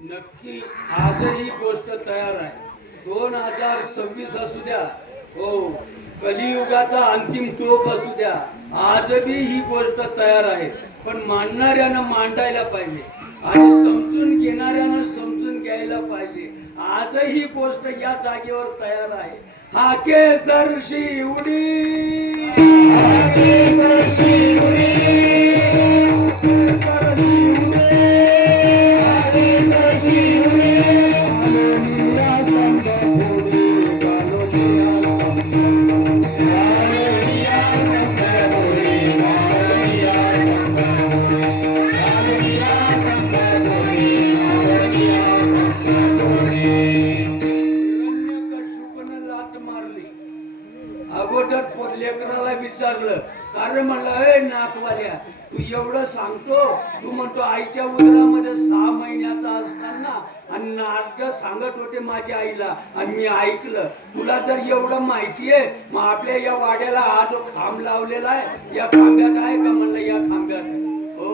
नक्की आजही गोष्ट तयार आहे. 2026 असू द्या, हो, कलियुगाचा अंतिम टोक असू द्या, आजही ही गोष्ट तयार आहे. पण मांडणाऱ्यानं मांडायला पाहिजे आणि समजून घेणाऱ्यानं समजून घ्यायला पाहिजे. आजही ही गोष्ट या जागेवर तयार आहे. हाके सरशी उडी, हाके सरशी उडी, Hallelujah, लेकराला विचारलं कारण म्हणलं ए नाकवाल्या तू एवढं सांगतो तू म्हणतो आईच्या उदरामध्ये 6 महिन्याचा असताना आणि नाटक सांगत होते माझ्या आईला आणि मी ऐकलं तुला जर एवढं माहितीये मग आपल्या या वाड्याला हा जो खांब लावलेला आहे या खांब्यात आहे का म्हणलं या खांब्यात आहे. हो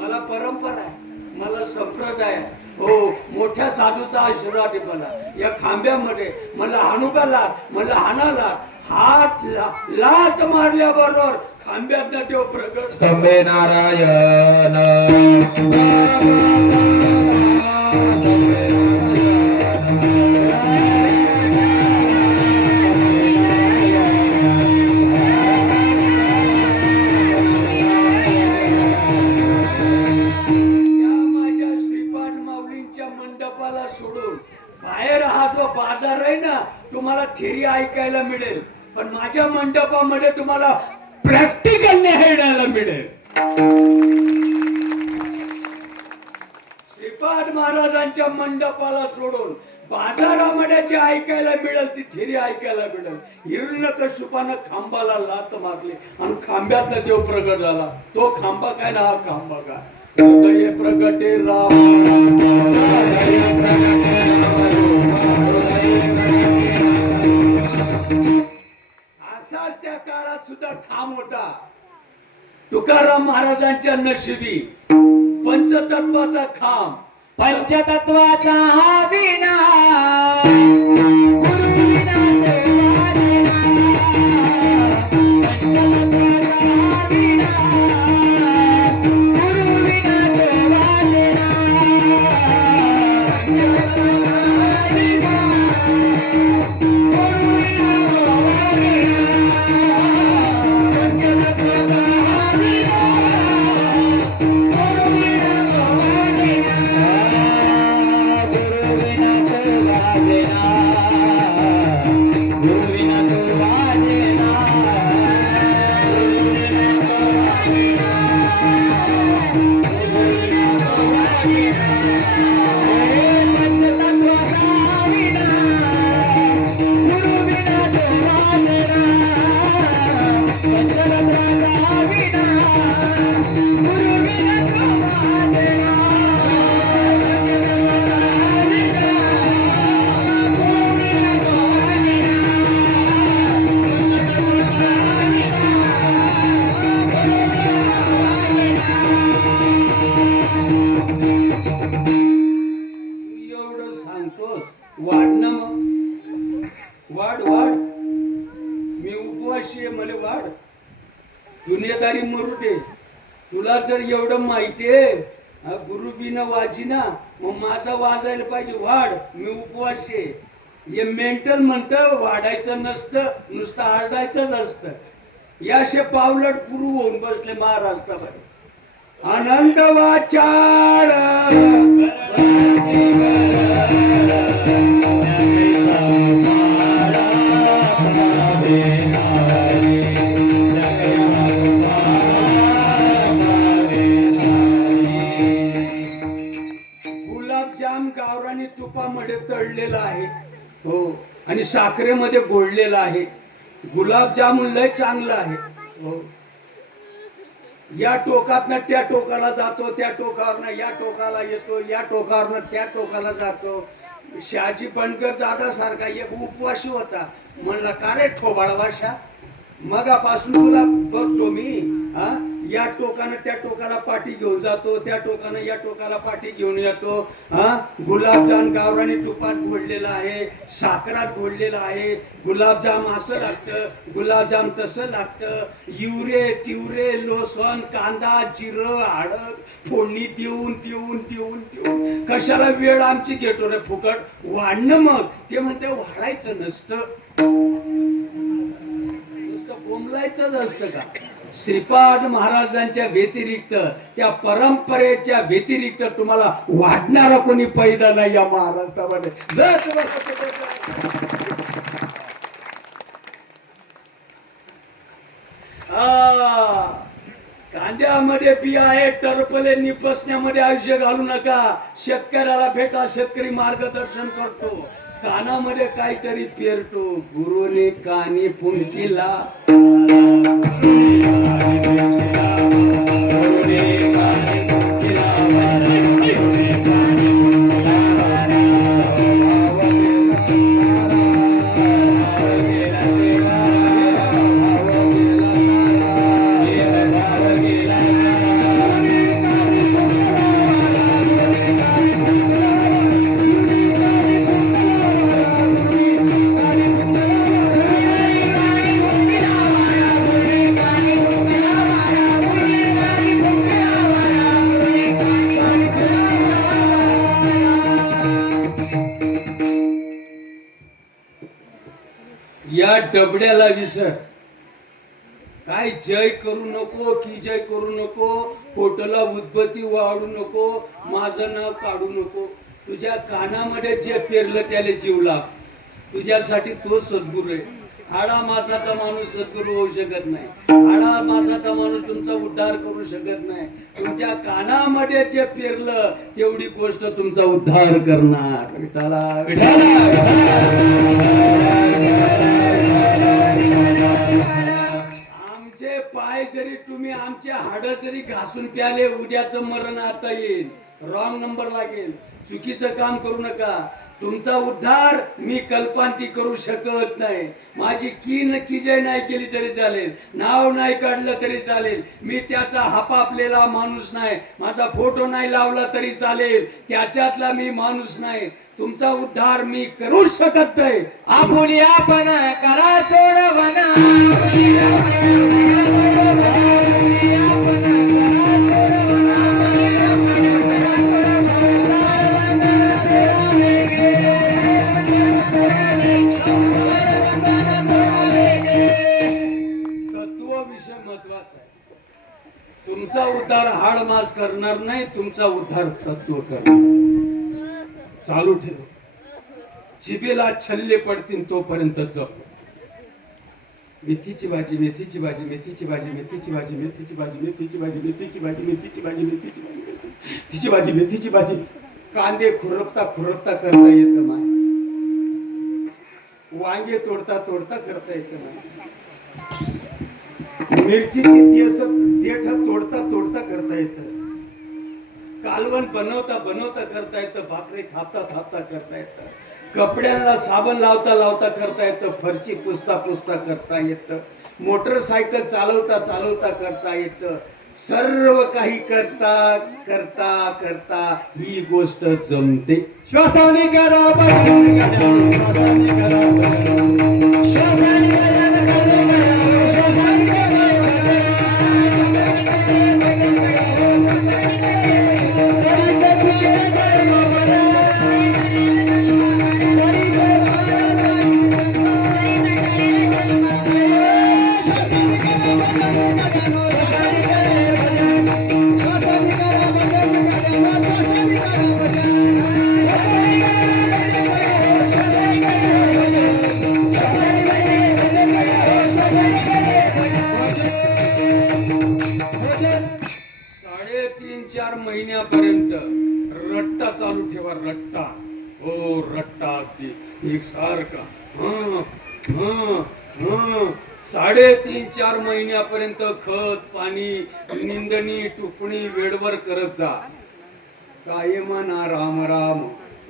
मला परंपरा आहे मला संप्रदाय आहे हो मोठ्या साधूचा आशीर्वाद आहे मला या खांब्यामध्ये मला हाणू का लाट म्हणलं हाणाला हात लाट मारल्याबरोबर खांब्यात देव प्रगट स्तंभे नारायण मंडपाला सोडून बाहेर हा जो बाजार आहे ना तुम्हाला थेरी ऐकायला मिळेल पण माझ्या मंडपामध्ये तुम्हाला प्रॅक्टिकल न्यायला मिळेल. श्रीपाद महाराजांच्या मंडपाला सोडून बाजारामध्ये जे ऐकायला मिळेल ती थेरी ऐकायला मिळेल. हिरण्यकश्यपानं खांबाला लात मारली आणि खांब्यातला देव प्रगट झाला. तो खांबा काय ना हा खांबा काय हृदय प्रगटे राम असाच त्या काळात सुद्धा खांब होता. तुकाराम महाराजांच्या नशिबी पंचतत्वाचा खांब पंचतत्वाचा हा विना दुनियादारी मरुदे तुला जर एवढं माहितीये गुरु बिना वाजीना मग माझा वाजायला पाहिजे वाढ मी उपवास आहे. हे मेंटल म्हणतं वाढायचं नसतं नुसतं आरडायचंच असतं. याशे पावलट गुरु होऊन बसले महाराष्ट्रामध्ये. आनंद वाचाळ गावरानी तुपामध्ये तळलेला आहे हो आणि साखरेमध्ये गोळलेला आहे. गुलाबजामुन लय चांगला आहे हो. या टोकातनं त्या टोकाला जातो त्या टोकावरनं या टोकाला येतो या टोकावरनं त्या टोकाला जातो. शहाजी बनकर दादा सारखा एक उपवासी होता. म्हणला का रे ठोबाळ भाषा मगापासून तुला बघतो मी हा या टोकानं त्या टोकाला पाठी घेऊन जातो त्या टोकानं या टोकाला पाठी घेऊन येतो. हा गुलाबजाम गावरानी तुपात घोळलेला आहे साखरात घोळलेला आहे. गुलाबजाम असं लागतं गुलाबजाम तसं लागतं. युरे तिवरे लोसन कांदा जिरं हळद फोडणी देऊन देऊन देऊन देऊन कशाला वेळ आमची घेतो रे फुकट वाढणं. मग ते म्हणते वाढायचं नसतं बोंबलायचंच असतं का. श्रीपाद महाराजांच्या व्यतिरिक्त त्या परंपरेच्या व्यतिरिक्त तुम्हाला वाढणारा कोणी पैदा नाही या महाराष्ट्रामध्ये. कांद्यामध्ये बिया आहे टरपले निपसण्यामध्ये आयुष्य घालू नका. शेतकऱ्याला भेटा शेतकरी मार्गदर्शन करतो. कानामध्ये काहीतरी पेरतो गुरुने कानी फुंकीला या डबड्याला विसर काय जय करू नको की जय करू नको फोटोला उद्बत्ती वाढू नको माझं नाव काढू नको तुझ्या कानामध्ये जे पेरलं त्याला जीव लाभ तुझ्यासाठी तो सद्गुरू आहे हाडा मासाचा माणूस सद्गुरू होऊ शकत नाही हाडा मासाचा माणूस तुमचा उद्धार करू शकत नाही तुमच्या कानामध्ये जे पेरलं तेवढी गोष्ट तुमचा उद्धार करणार विठाला आमचे पाय जरी तुम्ही आमचे हाड जरी घासून प्याले उद्याचं मरण आता येईल रॉंग नंबर लागेल चुकीचं काम करू नका तुमचा उद्धार मी कल्पांती करू शकत नाही माझी की जय नाही केली तरी चालेल नाव नाही काढलं तरी चालेल मी त्याचा हापापलेला माणूस नाही माझा फोटो नाही लावला तरी चालेल त्याच्यातला मी माणूस नाही तुमचा उद्धार मी करू शकत नाही आपुली आपण करा सोडवना विषय महत्वाचा आहे तुमचा उद्धार हाड मास करणार नाही तुमचा उद्धार तत्व करणार चालू ठेव जिभेला छल्ले पडतील तोपर्यंत जप मेथीची भाजी मेथीची भाजी मेथीची भाजी मेथीची भाजी मेथीची भाजी मेथीची भाजी मेथीची भाजी मेथीची भाजी मेथीची भाजी मेथीची भाजी मेथीची भाजी कांदे खुरपता खुरपता करता येतं माय वांगे तोडता तोडता करता येतं माय मिरचीची देठ तोडता तोडता करता येतं कालवण बनवता बनवता करता येतं भाकरी थापता थापता करता येतं कपड्यांना साबण लावता लावता करता येतं फरची पुसता पुसता करता येतं मोटरसायकल चालवता चालवता करता येतं सर्व काही करता करता करता ही गोष्ट जमते श्वासाने करा श्वासाने करा श्वासाने महिन्यापर्यंत रट्टा चालू ठेवा रट्टा हो रट्टा एक सारखा 3.5-4 महिन्यापर्यंत खत पाणी निंदणी टुकणी वेळवर करत जा कायमाना राम राम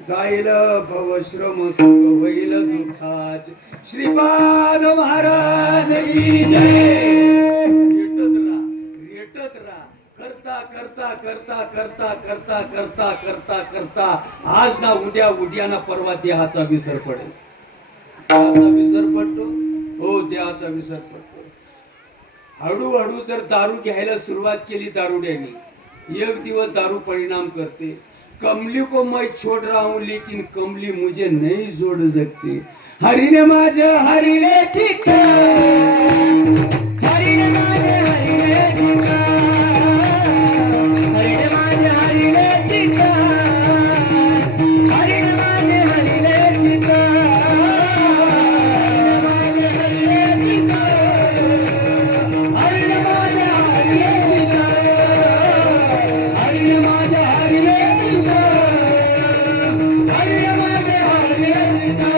जाईल भवश्रम सुख होईल दुःखाच श्रीपाद महाराज की जय रेटत राहा करता करता करता करता करता करता करता करता आज ना उद्या उद्या ना परवा देहाचा विसर पडेल देहाचा विसर पडतो हो देहाचा विसर पडतो हळूहळू जर दारू घ्यायला सुरुवात केली दारुड्यानी एक दिवस दारू परिणाम करते कमली को मैं छोड़ रहा हूं लेकिन कमली मुझे नहीं जोड़ सकती हरिने माझे हरिने चित्ता हरिने माझे हरिने चित्ता हरिने माझे हरिने चित्ता हरिने माझे हरिने चित्ता हरिने माझे हरिने चित्ता हरिने माझे हरिने चित्ता हरिने माझे हरिने चित्ता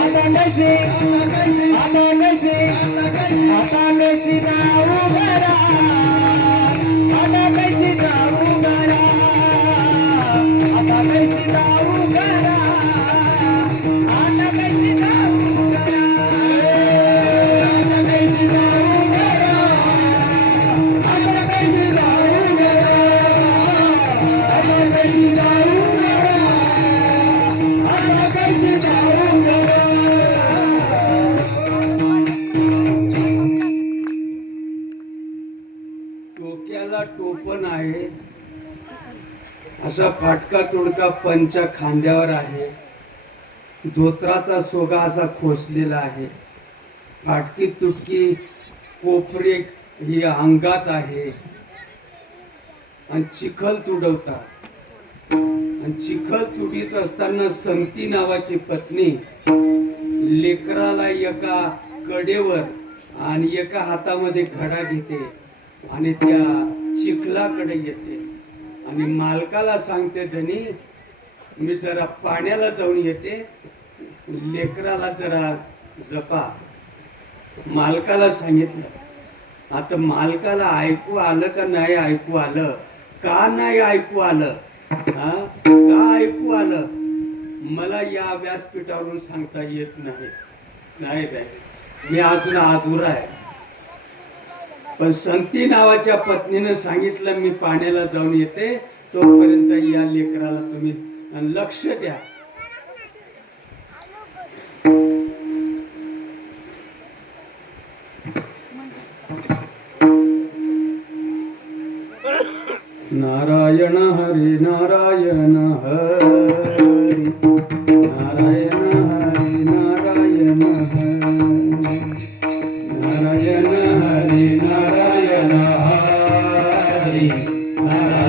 आता कैसे आता कैसे आता कैसे जाऊ घरा आता कैसे जाऊ घरा आता कैसे जाऊ घरा आता कैसे जाऊ घरा आता कैसे जाऊ घरा आता कैसे जाऊ घरा आता कैसे जाऊ घरा आता कैसे जाऊ घरा डोक्याला टोपण आहे, असा फाटका तुडका पंचा खांद्यावर आहे, धोत्राचा सोगा असा खोसलेला आहे, फाटकी तुटकी कोपरे ही अंगात आहे, आणि चिखल तुडवतात. आणि चिखल तुडीत असताना संती नावाची पत्नी लेकराला एका कडेवर आणि एका हातामध्ये घडा घेते आणि त्या चिखलाकडे येते आणि मालकाला सांगते, धनी मी जरा पाण्याला जाऊन येते, लेकराला जरा जपा. मालकाला सांगितलं. आता मालकाला ऐकू आलं का नाही ऐकू आलं, का नाही ऐकू आलं, हा का ऐकू आलं मला या व्यासपीठावरून सांगता येत नाही. नाही मी अजून अधुरा आहे. पण संती नावाच्या पत्नीने सांगितलं मी पाण्याला जाऊन येते, तोपर्यंत या लेकराला तुम्ही लक्ष द्या. नारायण हरी नारायण हरी नारायण हरी नारायण हरी नारायण हरी नारायण हरी नारायण हरी नारायण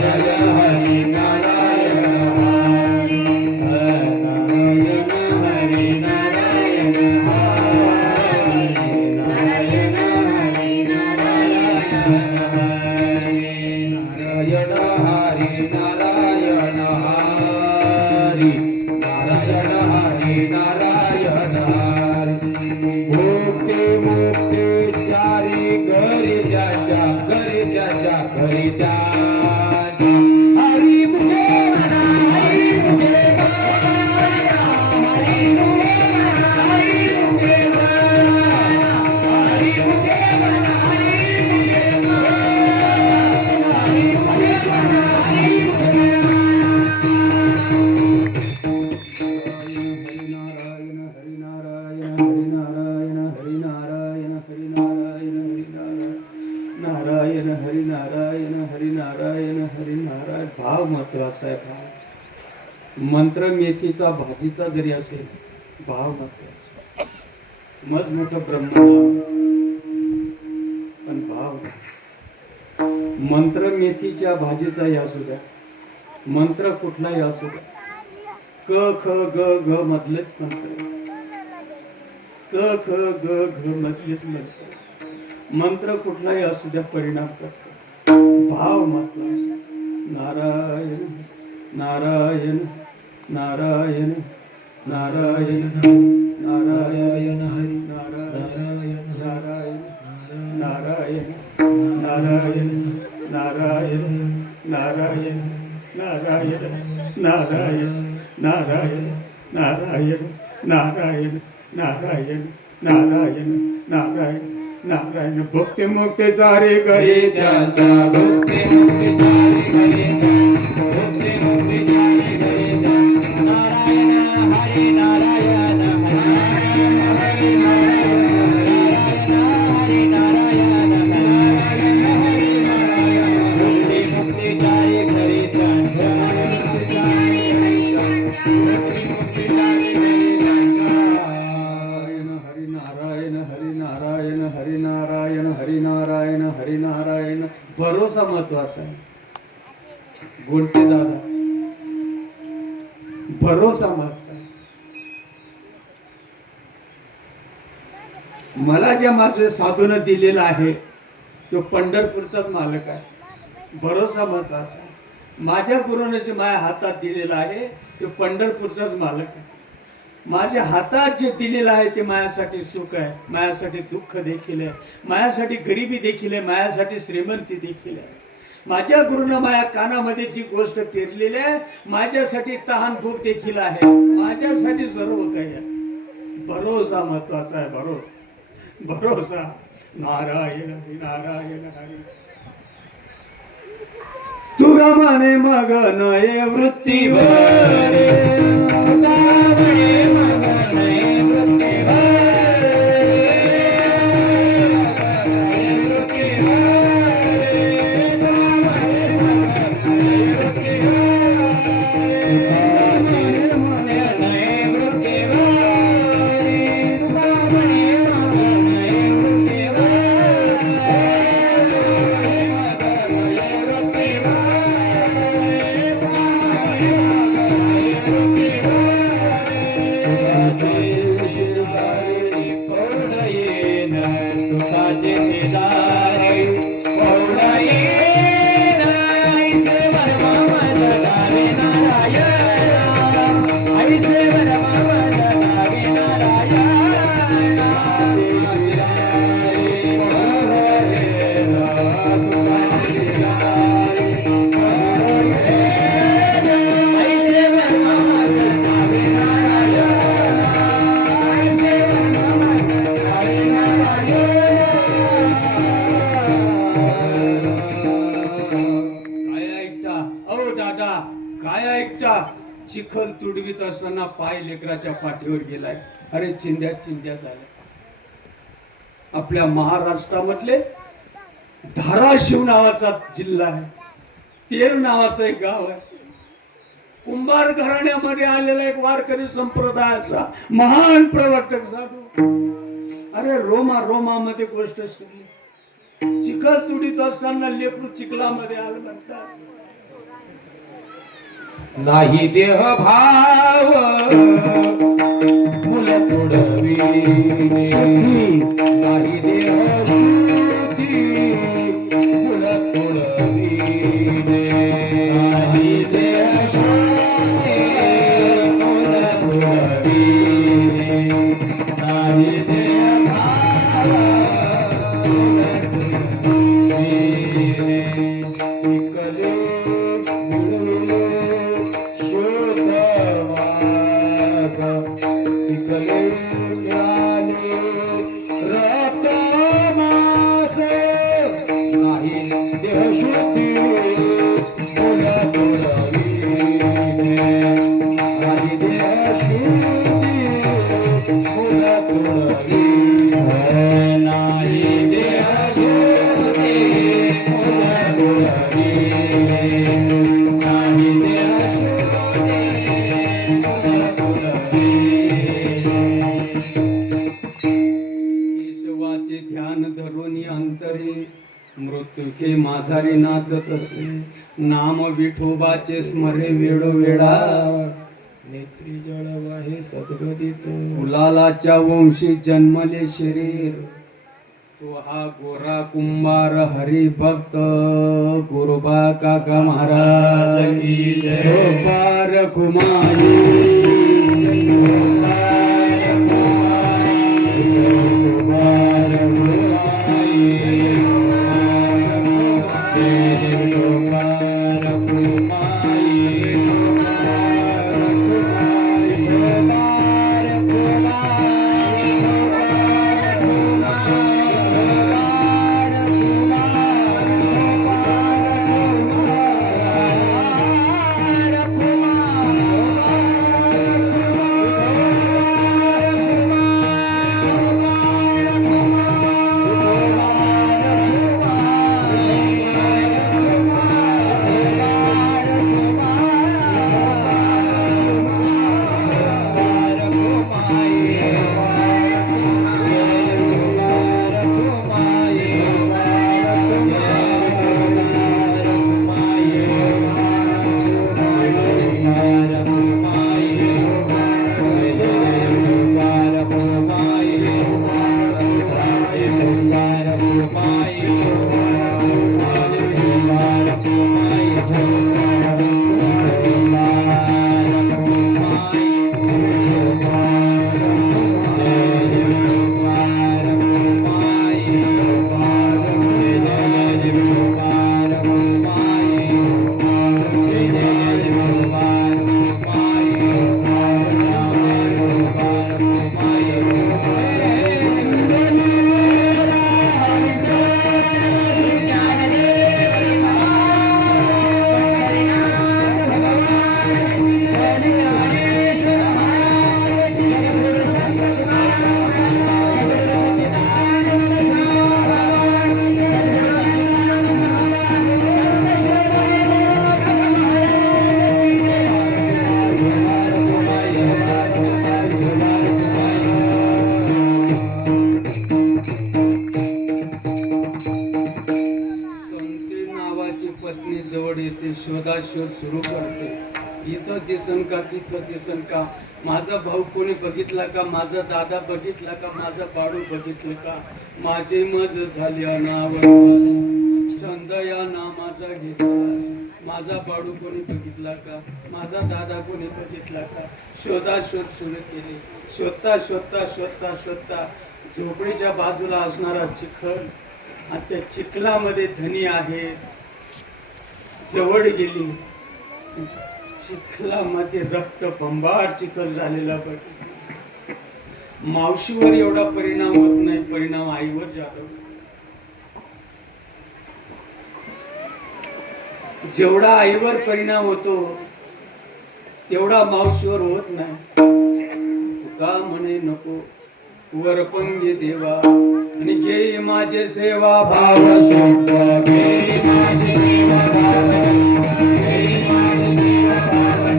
हरी नारायण हरी नारायण हरी नारायण हरी नारायण हरी मोठे मोठे चारी घरी जाच्या घरी जाच्या घरी जा हरी मुखे म्हणा हरी मुखे म्हणा हरी मुखे म्हणा हरी मुखे म्हणा हरी मुखे म्हणा हरी मुखे म्हणा हरी मुखे म्हणा हरी मुखे नारायण हरी नारायण हरी नारायण हरी नारायण. भाव महत्वाचा आहे. भाव मंत्र मेथीचा भाजीचा जरी असेल भाव महत्वाचा. मज मोठं ब्रह्मनाम पण भाव मंत्र मेथीच्या भाजीचाही असू द्या, मंत्र कुठलाही असू द्या, क ख ग घ मधलेच मंत्र, क ख ग घ मधलेच मंत्र, मंत्र कुठलाही असू द्या परिणाम करतो. भाव महत्वाचा. नारायण नारायण नारायण नारायण नारायण हरी नारायण नारायण नारायण नारायण नारायण नारायण नारायण नारायण नारायण नारायण नारायण नारायण नारायण नारायण नारायण. भक्ती मुक्ती सारे गहे त्यांच्या भक्ती मुक्ती सारे गहे त्यांच्या भक्ती मुक्ती सारे गहे त्यांच्या नारायण हरी नारायण नारायण हरी नारायण हरी नारायण नारायण हरी नारायण भक्ती मुक्ती सारे गहे त्यांच्या भक्ती सारे गहे त्यांच्या भक्ती मुक्ती सारे गहे त्यांच्या हरी नारायण हरी नारायण हरी नारायण हरी नारायण हरी नारायण. भरोसा महत्वाचा आहे. गोलटे दादा भरोसा महत्वाचा आहे. मला ज्या माझ्या साधून दिलेला आहे तो पंढरपूरचाच मालक आहे. भरोसा महत्वाचा आहे. माझ्या गुरुने जे माझ्या हातात दिलेला आहे तो पंढरपूरचाच मालक आहे. माझ्या हातात जे दिलेलं आहे ते माझ्यासाठी सुख आहे, माझ्यासाठी दुःख देखील आहे, माझ्यासाठी गरिबी देखील आहे, माझ्यासाठी श्रीमंती देखील आहे. माझ्या गुरुनं माझ्या कानामध्ये जी गोष्ट पेरलेली आहे, माझ्यासाठी तहान भूक देखील आहे, माझ्यासाठी सर्व काही आहे. भरोसा महत्वाचा आहे. भरोसा. नारायण हरी, नारायण हरी. तुगा मने मगन ये वृत्तीवर, तुगा मने मगन ये वृत्तीवर, चिखल तुडवीत असताना पाय लेकराच्या पाठीवर गेलाय. अरे चिंध्या झाल्या. आपल्या महाराष्ट्रामधले धाराशिव नावाचा जिल्हा आहे, तेर नावाचं एक गाव आहे. कुंभार घराण्यामध्ये आलेला एक वारकरी संप्रदायाचा महान प्रवर्तक साधू. अरे रोमामध्ये गोष्ट सुरली. चिखल तुडीत असताना लेकरू चिखलामध्ये आलं म्हणतात. नाही देह भाव मुल तोडवी, नाही देह शुद्धी मुल तोडवी, नाही देह शुद्धी मुल तोडवी, नाही देह भाव मुल तोडवी. इकडे मृत्युके माझारी नाचत असे. नाम विठोबाचे स्मरे वेळोवेळा, नेत्री जळवाहे सद्गदित. फुलालाच्या वंशी जन्मले शरीर, तो हा गोरा कुंभार हरिभक्त गुरुबा काका महाराज की जय. पार कुमारी शोध सुरू करते. इथं दिसन का तिथं दिसन का, माझा भाऊ कोणी बघितला का, माझा दादा बघितला का, माझा बाळू बघितलं का, माझे मज झाल्या नावाची, छंद या नामाचा घेतला, माझा बाळू कोणी बघितला का, माझा दादा कोणी बघितला का. शोधाशोध सुरू केली. शोधता शोधता शोधता शोधता झोपडीच्या बाजूला असणारा चिखल आणि त्या चिखलामध्ये धनी आहे. जवळ गेली, चिखलामध्ये रक्त बंबार चिखल झालेला बघ. मावशीवर एवढा परिणाम होत नाही, परिणाम आईवर जातो. जेवढा आईवर परिणाम होतो तेवढा मावशीवर होत नाही. तुका म्हणे नको वरपंगी देवा आणि घे माझे सेवा भाव सोप, घे माझे सेवा भाव, घे माझे सेवा भाव.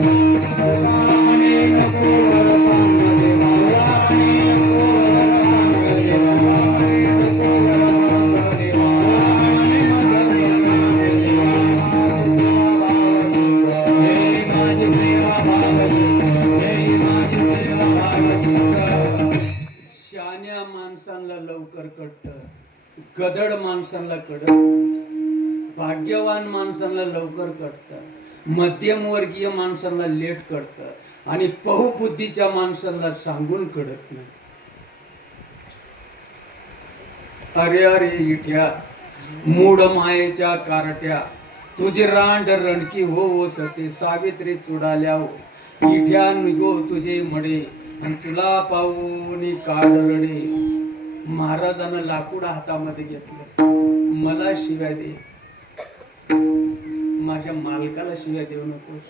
तुका म्हणे नको वरपंगी देवा, म्हणे नको वरपंगी देवा, नको वरपंगी देवा, घे माझे सेवा भाव, घे माझे सेवा भाव. शान्या माणसांना लवकर कळतं, गदड माणसांना कळत, भाग्यवान माणसांना लवकर कळतं, मध्यमवर्गीय माणसांना लेट कळतं आणि बहुबुद्धीच्या माणसांना सांगून कळत नाही. अरे अरे इठ्या मूड मायेच्या कारट्या, तुझी रांड रणकी हो सते, सावित्री चुडाल्या हो इठ्या निगो तुझे मडे आणि तुला पाहून काढरडे. महाराजांना लाकूड हातामध्ये घेतलं. मला शिव्या दे, माझ्या मालकाला शिव्या देऊ नकोस,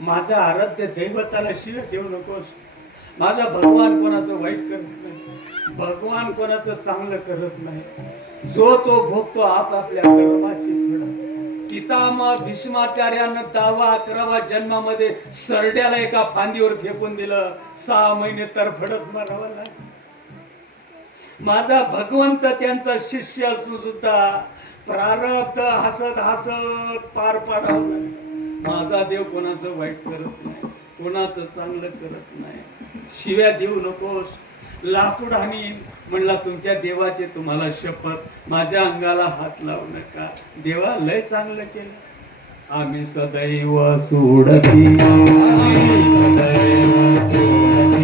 माझ्या आराध्य दैवताला शिव्या देऊ नकोस. माझा भगवान कोणाचं वाईट करत नाही, भगवान कोणाचं चांगलं करत नाही. जो तो भोगतो आपापल्या कर्माची फळ. पितामह भीष्माचार्यानं 10-11व्या जन्मामध्ये सरड्याला एका फांदीवर फेकून दिलं. 6 महिने तरफडत मरावं लागलं. माझा भगवंत त्यांचा शिष्य असून सुद्धा प्रारब्ध हसत हसत पार पाडावं लागलं. माझा देव कोणाचं वाईट करत नाही, कोणाचं चांगलं करत नाही. शिव्या देऊ नकोस, लाकूड हानी म्हणला तुमच्या देवाचे तुम्हाला शपथ, माझ्या अंगाला हात लावू नका. देवा लय चांगलं केलं. आम्ही सदैव सोडती, आम्ही सदैव सोडती,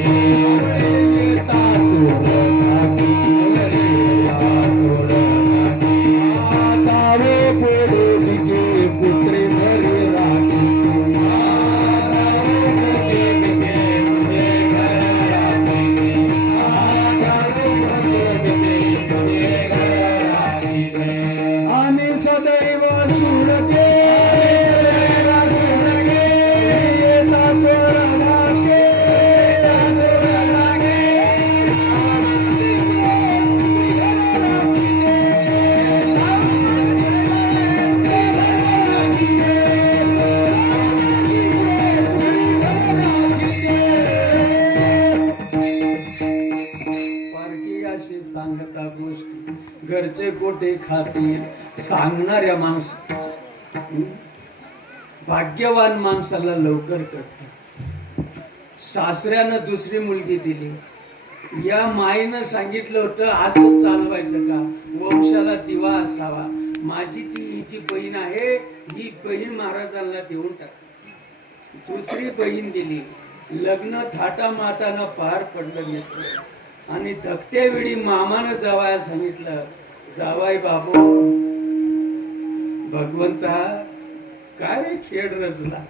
पुत्रे घरी राखी, आम्ही सदैव सोडते, सांगता गोष्टी घरचे कोठे खातील सांगणाऱ्या माणसा. भाग्यवान माणसाला लवकर कळतं. सासऱ्यानं दुसरी मुलगी दिली. या माईनं सांगितलं होतं असं चालवायचं का, वंशाला दिवा असावा. माझी ती हिची बहीण आहे, ही बहीण महाराजांना देऊन टाक. दुसरी बहीण दिली. लग्न थाटामाटानं पार पडलं घेतलं आणि धकत्या वेळी मामानं जावाय सांगितलं, जावाय बाबू भगवंता काय रे खेळ रचला.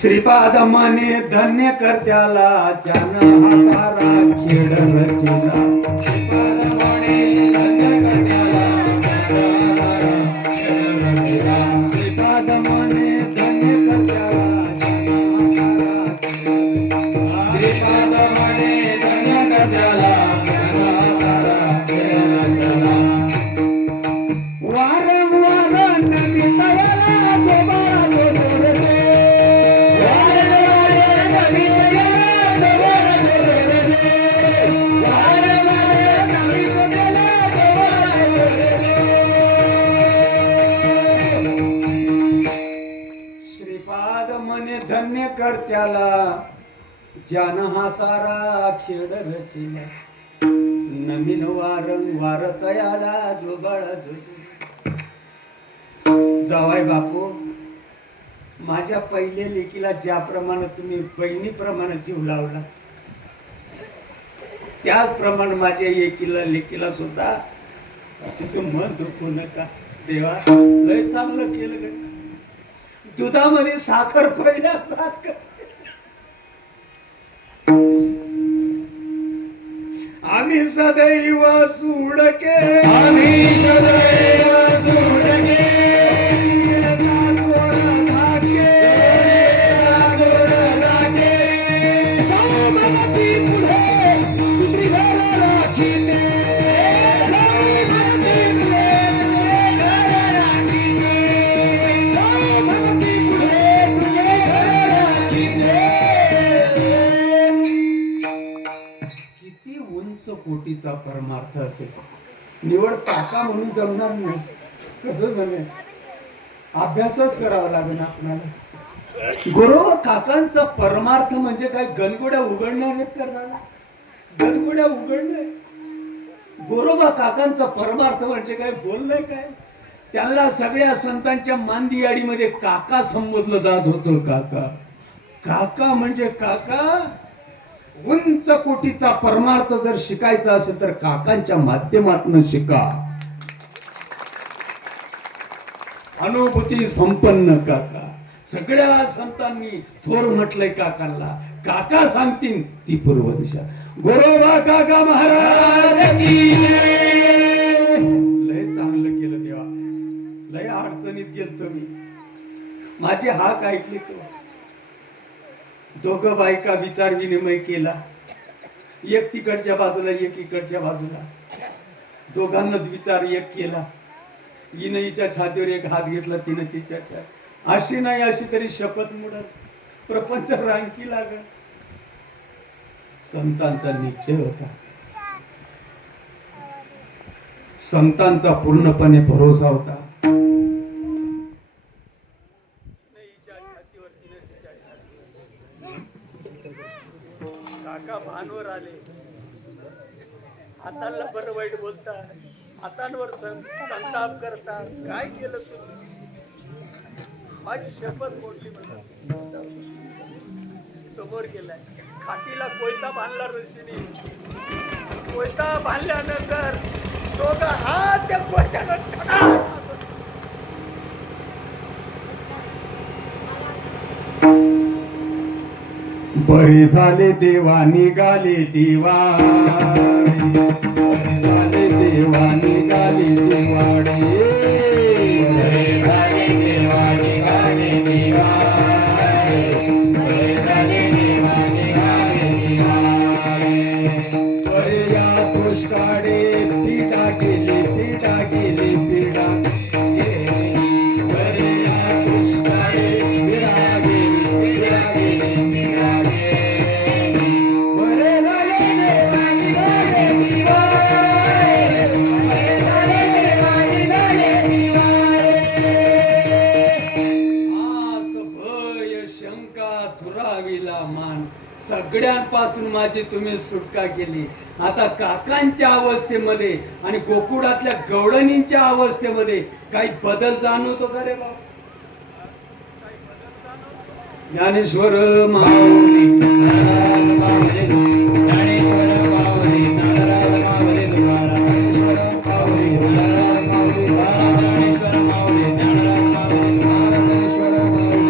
श्रीपाद म्हणे धन्य करत्याला ज्यानं हा सारा खेळ रचिला. श्रीपाद म्हणे धन्य करत्याला ज्यानं हा सारा खेळ रचिला. श्रीपाद म्हणे धन्य करत्याला श्रीपाद म्हणे धन्य करत्याला वारंवार नदी तयाला गोबाळा गोरते. वारंवार नदी तयाला गोबाळा गोरते. वारंवार नदी तयाला कर त्याला ज्यान हा सारा खेळ रचिला नवीन वारंवार तयाला जोबाळा जावाय बापू माझ्या पहिल्या लेकीला ज्याप्रमाणे तुम्ही बहिणीप्रमाणे जीव लावला त्याचप्रमाणे माझ्या लेकीला सुद्धा तिचं मन दुखू नका देवा लय चांगलं केलं ग दुधामध्ये साखर पहिल्यासारखं आम्ही सदैव सुडके किती उंच कोटीचा परमार्थ असेल निवड काका म्हणून जमणार नाही कसं जमेल अभ्यासच करावा लागेल आपल्याला गुरु काकांचा परमार्थ म्हणजे काय गणगोड्या उघडणार आहेत करणार गणगोड्या उघडणे गोरोबा काकांचा परमार्थ म्हणजे काय बोललंय काय त्यांना सगळ्या संतांच्या मांदियाडीमध्ये काका संबोधलं जात होतं काका काका म्हणजे काका उंच कोटीचा परमार्थ जर शिकायचा असेल तर काकांच्या माध्यमातून शिका अनुभूती संपन्न काका सगळ्या संतांनी थोर म्हटलंय काकांना काका सांगतील ती पूर्व दिशा गोरोबा काका महाराज लय चांगलं केलं देवा लय अडचणीत गेलतो मी माझी हाक ऐकली तो दोघं बायका विचार विनिमय केला एक तिकडच्या बाजूला एक इकडच्या बाजूला दोघांना विचार एक केला हिनं हिच्या छातीवर एक हात घेतला तिनं तिच्या छाती अशी नाही अशी तरी शपथ मोडत प्रपंच रांकी लागत संतांचा निश्चय होता संतांचा पूर्णपणे भरोसा होता काका भानवर आले हाताला बरं वाईट बोलतात हातांवर संताप करतात काय केलं तुम्ही माझी शपथ मोडली मला समोर गेलाय खाटीला कोयता बांधला ऋषीने कोयता बांधल्यानंतर दोघा हात त्या कोयत्यानं बरे झाले देवा निघाले देवा झाले देवा निघाले देवाडे बरे झाले देवा निघाले देवाडे बरे झाले देवा निघाले देवाडे बरे या दुष्काळे पिढा गेली पिढा गेली पिढा बरे या दुष्काळे पिढा गेली पिढा गेली सगळ्यांपासून माझी तुम्ही सुटका केली आता काकांच्या अवस्थेमध्ये आणि गोकुळातल्या गवळणींच्या अवस्थेमध्ये काही बदल जाणवतो का रे बाबा ज्ञानेश्वर माऊली ज्ञानेश्वर माऊली नारायण माऊली तुकाराम माऊली ज्ञानेश्वर माऊली ज्ञानराज माऊली ज्ञानेश्वर माऊली ज्ञानेश्वर माऊली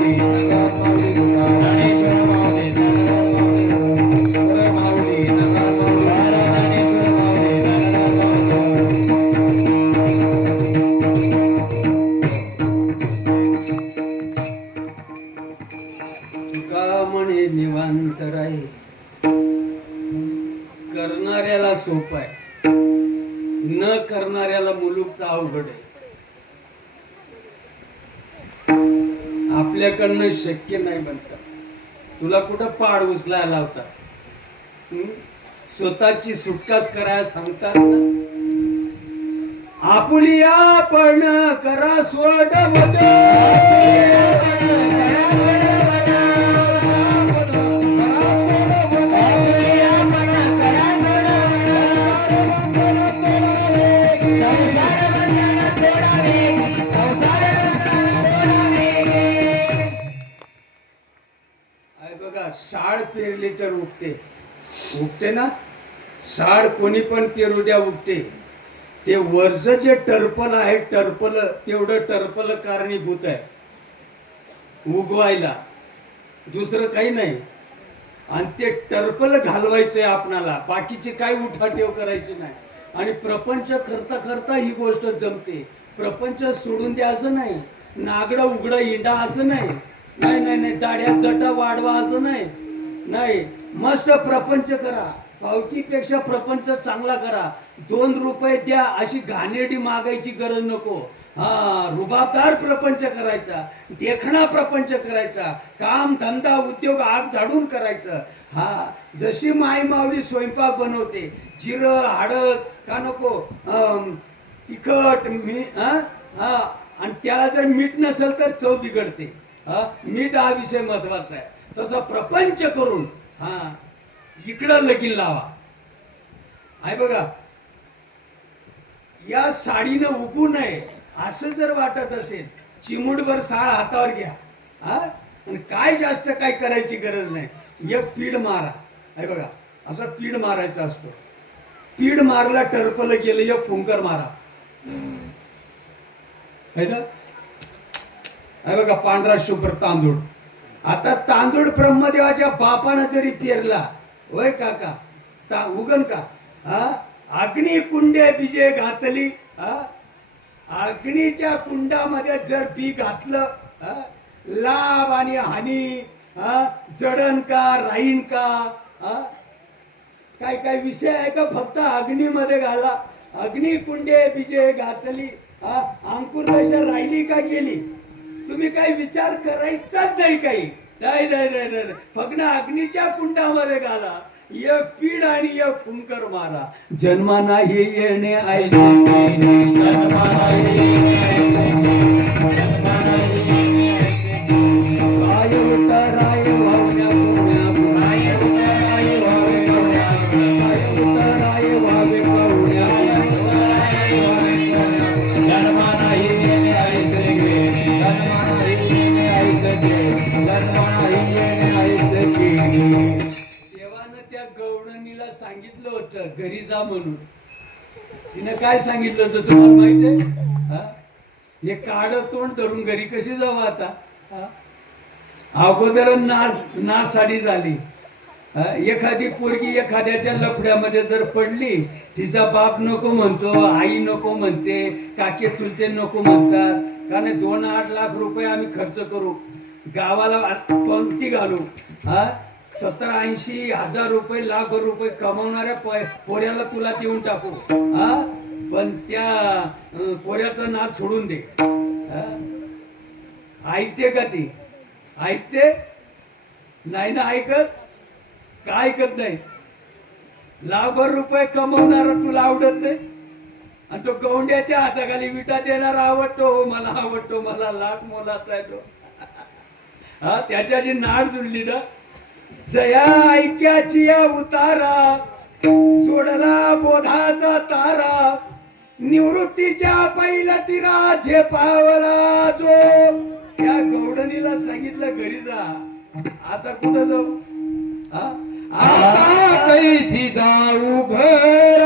म्हणे निवांत राही करणाऱ्याला सोप आहे न करणाऱ्याला मुलूकचा अवघड आहे आपल्याकडनं शक्य नाही बनत तुला कुठं पाड उचलायला लावतात स्वतःची सुटकाच करायला सांगतात ना आपुली आपण करा सोडवत साड पेरली तर उगते ना. साड कोणी पण पेरू द्या उगते. ते वरचं जे टर्पल आहे, टर्पल तेवढं टर्पल कारणीभूत आहे उगवायला, दुसरं काही नाही. आणि ते टर्पल घालवायचंय आपणाला, बाकीचे काही उठाठेव करायची नाही. आणि प्रपंच करता करता ही गोष्ट जमते. प्रपंच सोडून द्या असं नाही, नागडं उघडं इंडा असं नाही, नाही नाही नाही, दाढ्या चटा वाढवा असं नाही, नाही. मस्त प्रपंच करा, पावकीपेक्षा प्रपंच चांगला करा. 2 रुपये द्या अशी घाणेरडी मागायची गरज नको. हा, रुबाबदार प्रपंच करायचा, देखणा प्रपंच करायचा, काम धंदा उद्योग आग झाडून करायचं. हा, जशी माई माऊली स्वयंपाक बनवते, जिरं हळद का नको, तिखट मीठ, आणि त्याला जर मीठ नसेल तर चव बिघडते. मीठ हा विषय महत्वाचा आहे. तसा प्रपंच करून इकडं लगीन लावा. आहे बघा, या साडीनं उगू नये असं जर वाटत असेल, चिमुटभर साळ हातावर घ्या. आणि काय जास्त काय करायची गरज नाही. एक पीड मारा. आहे बघा, असा पीड मारायचा असतो. पीड मारला टर्पल गेलं, एक फुंकर मारा. आहे ना. आहे बघा, पांढरा शुभ्र तांदूळ. आता तांदूळ ब्रह्मदेवाच्या बापानं जरी पेरला, होय काका, उगन का? अग्नी कुंडे बीजे घातली. अग्नीच्या कुंडामध्ये जर बी घातलं, लाभ आणि हानी जडन का राहीन का? काय काय विषय आहे का? फक्त अग्नीमध्ये घाला. अग्नी कुंडे बीजे घातली, अंकुर दशा राहिली का गेली? तुम्ही काही विचार करायचाच नाही. काही नाही नाही नाही नाही, फक्त अग्नीच्या कुंडामध्ये घाला. एक पीड आणि एक फुंकर मारा. जन्मा नाही येणे ऐसे, जन्मा नाही येणे ऐसे, जन्मा नाही येणे ऐसे. काय उतराय वावण्या पुण्या, काय उतराय वावे कवण्या, काय उतराय वावे कवण्या, जन्मा नाही येणे ऐसे गे, जन्मा नाही येणे ऐसे गे, जन्मा नाही येणे ऐसे गे. त्या गवळणीला सांगितलं होतं घरी जा म्हणून. तिने काय सांगितलं होतं तुम्हाला माहितीये? हे काढ तोंड धरून घरी कशी जाऊ आता? अगोदर ना साडी झाली. एखादी पोरगी एखाद्याच्या लफड्यामध्ये जर पडली, तिचा बाप नको म्हणतो, आई नको म्हणते, काके चुलते नको म्हणतात. कारण 2-8 लाख रुपये आम्ही खर्च करू, गावाला पंक्ती घालू, 70-80 हजार रुपये, लाख रुपये कमावणाऱ्या पोऱ्याला तुला देऊन टाकू. पण त्या पोऱ्याचं नाद सोडून दे. ऐकते का ती? ऐकते नाही ना. ऐकत का? ऐकत नाही. लाखभर रुपये कमवणारा तुला आवडत नाही, आणि तो गौंड्याच्या हाताखाली विटा देणारा आवडतो. मला आवडतो, मला लाख मोलाचा आहे तो. त्याच्याची नाड जुळली ना. जया ऐक्याची उतारा, सोडला बोधाचा तारा, निवृत्तीच्या पहिला तिरा झेपावला जो. त्या गौडणीला सांगितलं घरी जा. आता कुठं जाऊ? आता कैसी जाऊ घर,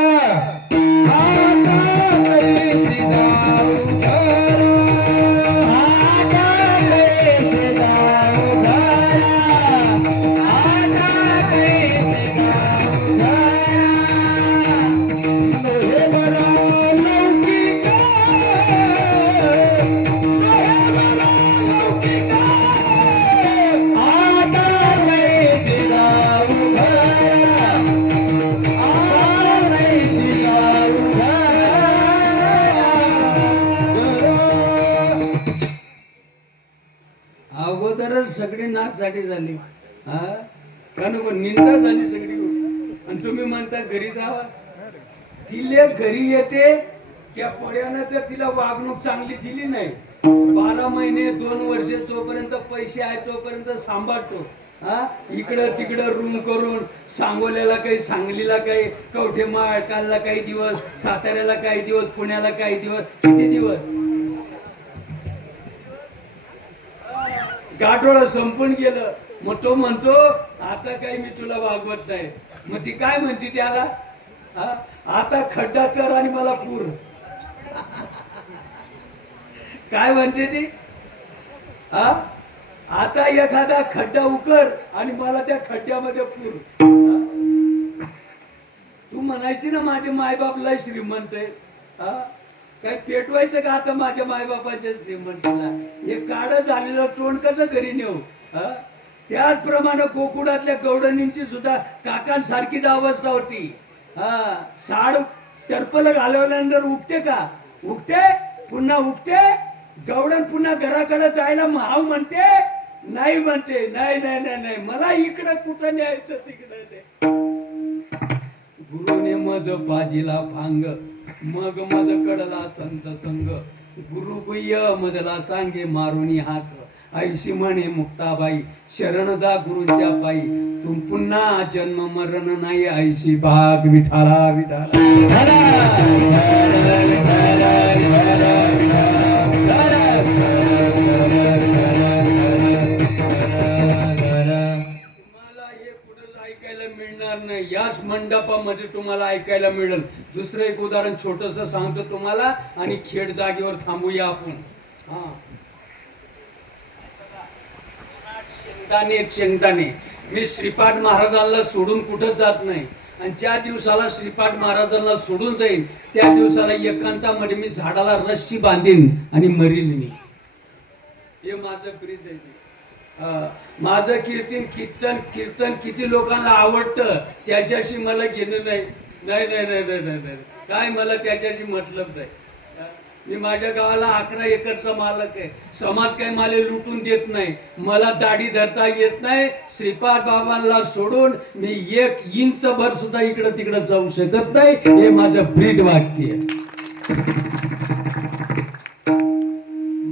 आता कैसी जाऊ घर, आता कैसी जाऊ घर, आता कैसी जाऊ घर. हे बरा लौकिक, हे बरा लौकिक, आता कैसी जाऊ घर, आता कैसी जाऊ घर. अगोदरच सगळी नाचसाठी झाली. का नको? निंदा झाली सगळी. आणि तुम्ही म्हणता घरी जावा. तिले घरी येते, त्या पोऱ्यानं जर तिला वागणूक चांगली दिली नाही, 12 महिने 2 वर्ष जोपर्यंत पैसे आहेत तोपर्यंत सांभाळतो. इकडं तिकडं रूम करून, सांगोल्याला काही, सांगलीला काही, कवठे महाकालला काही दिवस, साताऱ्याला काही दिवस, पुण्याला काही दिवस. किती दिवस? गाठोडं संपून गेलं. मग तो म्हणतो आता काही मी तुला वागवत नाही. मग ती काय म्हणते त्याला, हा? आता खड्डा कर आणि मला पूर. काय म्हणते ती, हा? आता एखादा खड्डा उकर आणि मला त्या खड्ड्यामध्ये पूर. तू म्हणायची ना माझे मायबाप लय श्रीमंत आहे, हा? काय पेटवायचं का आता माझ्या मायबापाच्या श्रीमंतीला? हे काढ झालेलं तोंड कसं घरी नेऊ, हा? त्याचप्रमाणे गोकुळातल्या गवडणींची सुद्धा काकांसारखीच अवस्था होती. हा, साड टर्पल घालवल्यानंतर उठते का? उठते, पुन्हा उठते. गवडण पुन्हा घराकडे जायला हाव म्हणते, नाही म्हणते, नाही नाही नाही नाही, मला इकडं कुठं न्यायचं तिकडं ते. गुरुने मज बाजीला भांग, मग मज कडला संत संग. गुरु गुह्य मजला सांगे मारुनी हात. ऐशी म्हणे मुक्ताबाई, शरण जा गुरूंच्या पायी. तुम पुन्हा जन्म मरण नाही, ऐशी भाग विठाला विठाला. मिळणार नाही, याच मंडपामध्ये तुम्हाला ऐकायला मिळेल. दुसरं एक उदाहरण छोटस सांगतो तुम्हाला आणि खेड जागेवर थांबूया आपण. हा, शेंगदाणे शेंगदाणे. मी श्रीपाद महाराजांना सोडून कुठं जात नाही, आणि ज्या दिवसाला श्रीपाद महाराजांना सोडून जाईन त्या दिवसाला एकांतामध्ये मी झाडाला रस्सी बांधीन आणि मरीन मी. हे माझं प्रीत आहे. माझं कीर्तन किती लोकांना आवडतं त्याच्याशी मला घेणं नाही. नाही नाही नाही नाही नाही नाही, काय मला त्याच्याशी मतलब नाही. मी माझ्या गावाला 11 एकरचा मालक आहे. समाज काही मला लुटून देत नाही. मला दाढी धरता येत नाही. श्रीपाद बाबांना सोडून मी 1 इंच भर सुद्धा इकडं तिकडं जाऊ शकत नाही. हे माझं ब्रीद वाक्य आहे.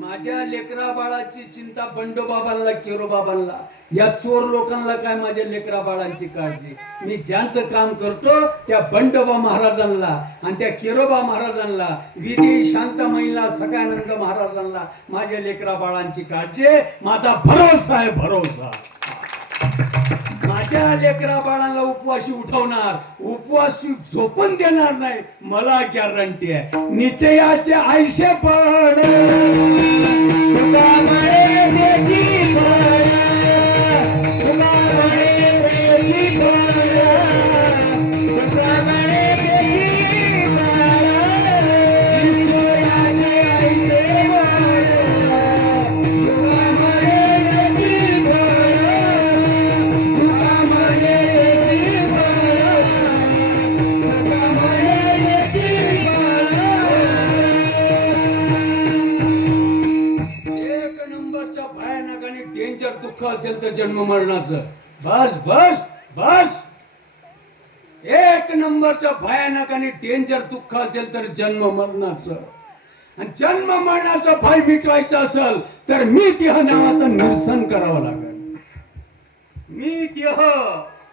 माझ्या लेकरा बाळाची चिंता बंडोबाबांना, केरोबाबांना, या चोर लोकांना काय माझ्या लेकरा बाळांची काळजी. मी ज्यांचं काम करतो त्या बंडोबा महाराजांना आणि त्या केरोबा महाराजांना, विधी शांतमयीला, सखानंद महाराजांना माझ्या लेकरा बाळांची काळजी. माझा भरोसा आहे, भरोसा. माझ्या लेकरा बाळांना उपवाशी उठवणार, उपवासी झोपून देणार नाही, मला गॅरंटी आहे. निश्चयाचे आयुष्य पण दुःख असेल तर जन्म मरणाचं. बस बस बस, 1 नंबरचं भयानक आणि डेंजर दुःख असेल तर जन्म मरणाचं. आणि जन्म मरणाचं भय मिटवायचं असेल तर मी देह नावाचं निरसन करावं लागेल. मी देह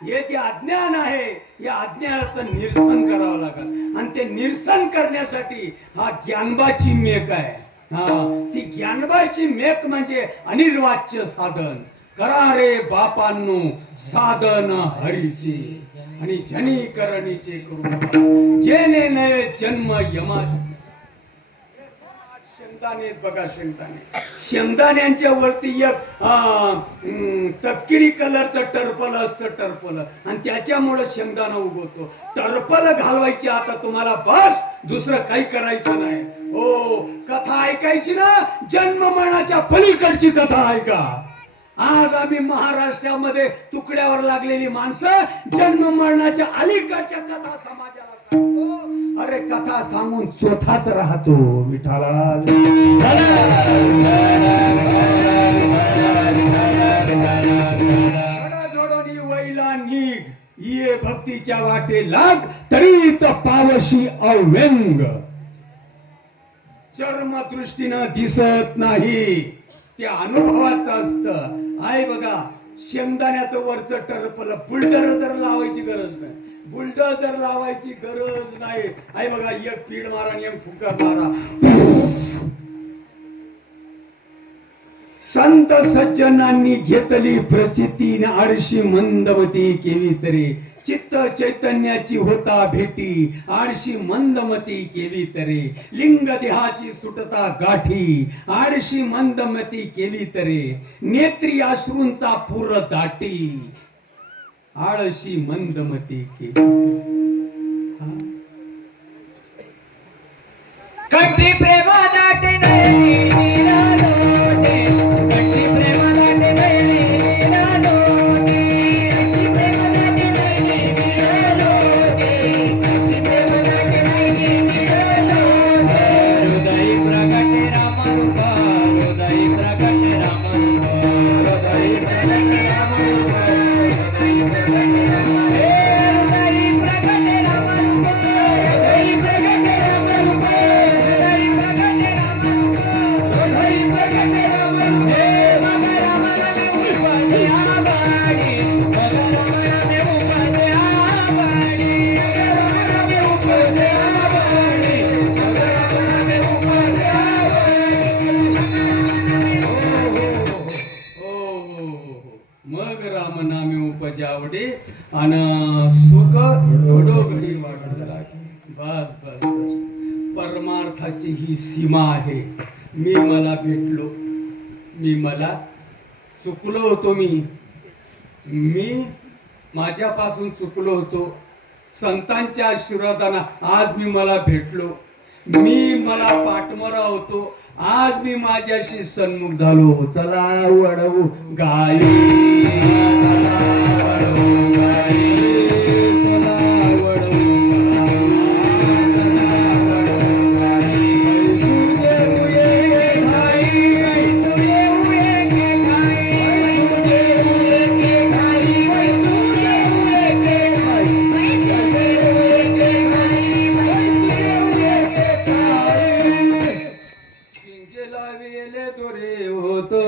हे जे अज्ञान आहे या अज्ञानाचं निरसन करावं लागेल. आणि ते निरसन करण्यासाठी हा ज्ञानबाची मेक आहे. हा, ती ज्ञानबाची मेक म्हणजे अनिर्वाच्य साधन. करा रे बापांनो साधन हरीचे, आणि जनी करणीचे करू जेने नये जन्म यमाचे. शेंगदाणे बघा, शेंगदाणे, शेंगदाण्यांच्या वरती एक तपकिरी कलरचं टर्पल असतं, टर्पल, आणि त्याच्यामुळे शेंगदाणा उगवतो. टर्पल घालवायची आता तुम्हाला, बस, दुसरं काही करायचं नाही. हो, कथा ऐकायची ना, जन्म मरणाच्या पलीकडची कथा ऐका. आज आम्ही महाराष्ट्रामध्ये तुकड्यावर लागलेली माणसं जन्म मरणाच्या अलीकडच्या कथा समाजाला सांगतो. अरे कथा सांगून चोथाच राहतो विठाला. जोडोनी वैला निघ, ये भक्तीच्या वाटे लाग, तरीच पावशी अव्यंग. चर्म दृष्टीनं दिसत नाही, ते अनुभवाचं असतं. आहे बघा, शेंगदाण्याचं वरचं टर्पल बुलडोझर लावायची गरज नाही, बुलडोझर लावायची गरज नाही. आहे बघा, एक पीड मारा आणि एक फुका मारा, संत सज्जनांनी घेतली प्रचिती आळशी मंदमती केली तरी चित्त चैतन्याची होता भेटी आळशी मंदमती केली तरी लिंग देहाची सुटता गाठी आळशी मंदमती केली तरी नेत्री अश्रूंचा पूर दाटी आळशी मंदमती केली कंठी प्रेम दाटे नाही निरालोटे कंठी प्रेम दाटे नाही निरालोटे कंठी प्रेम दाटे नाही निरालोटे कंठी प्रेम दाटे नाही निरालोटे हृदय प्रगटे रामरूपा हृदय प्रगटे रामरूपा हृदय प्रगटे रामरूपा हृदय प्रगटे रामरूपा हृदय प्रगटे रामरूपा हृदय प्रगटे रामरूपा मग राम नामे उपजावडे आणि सुख घडोघडी वाटत लागे बस बस बस परमार्थाची ही सीमा आहे मी मला भेटलो मी मला चुकलो होतो मी माझ्यापासून चुकलो होतो संतांच्या आशीर्वादानं आज मी मला भेटलो मी मला पाठमोरा होतो आज मी माझ्याशी सन्मुख झालो चला वडवू गाई चला वडवू गाई चला वडवू वेले तोरे होतो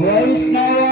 वैष्णव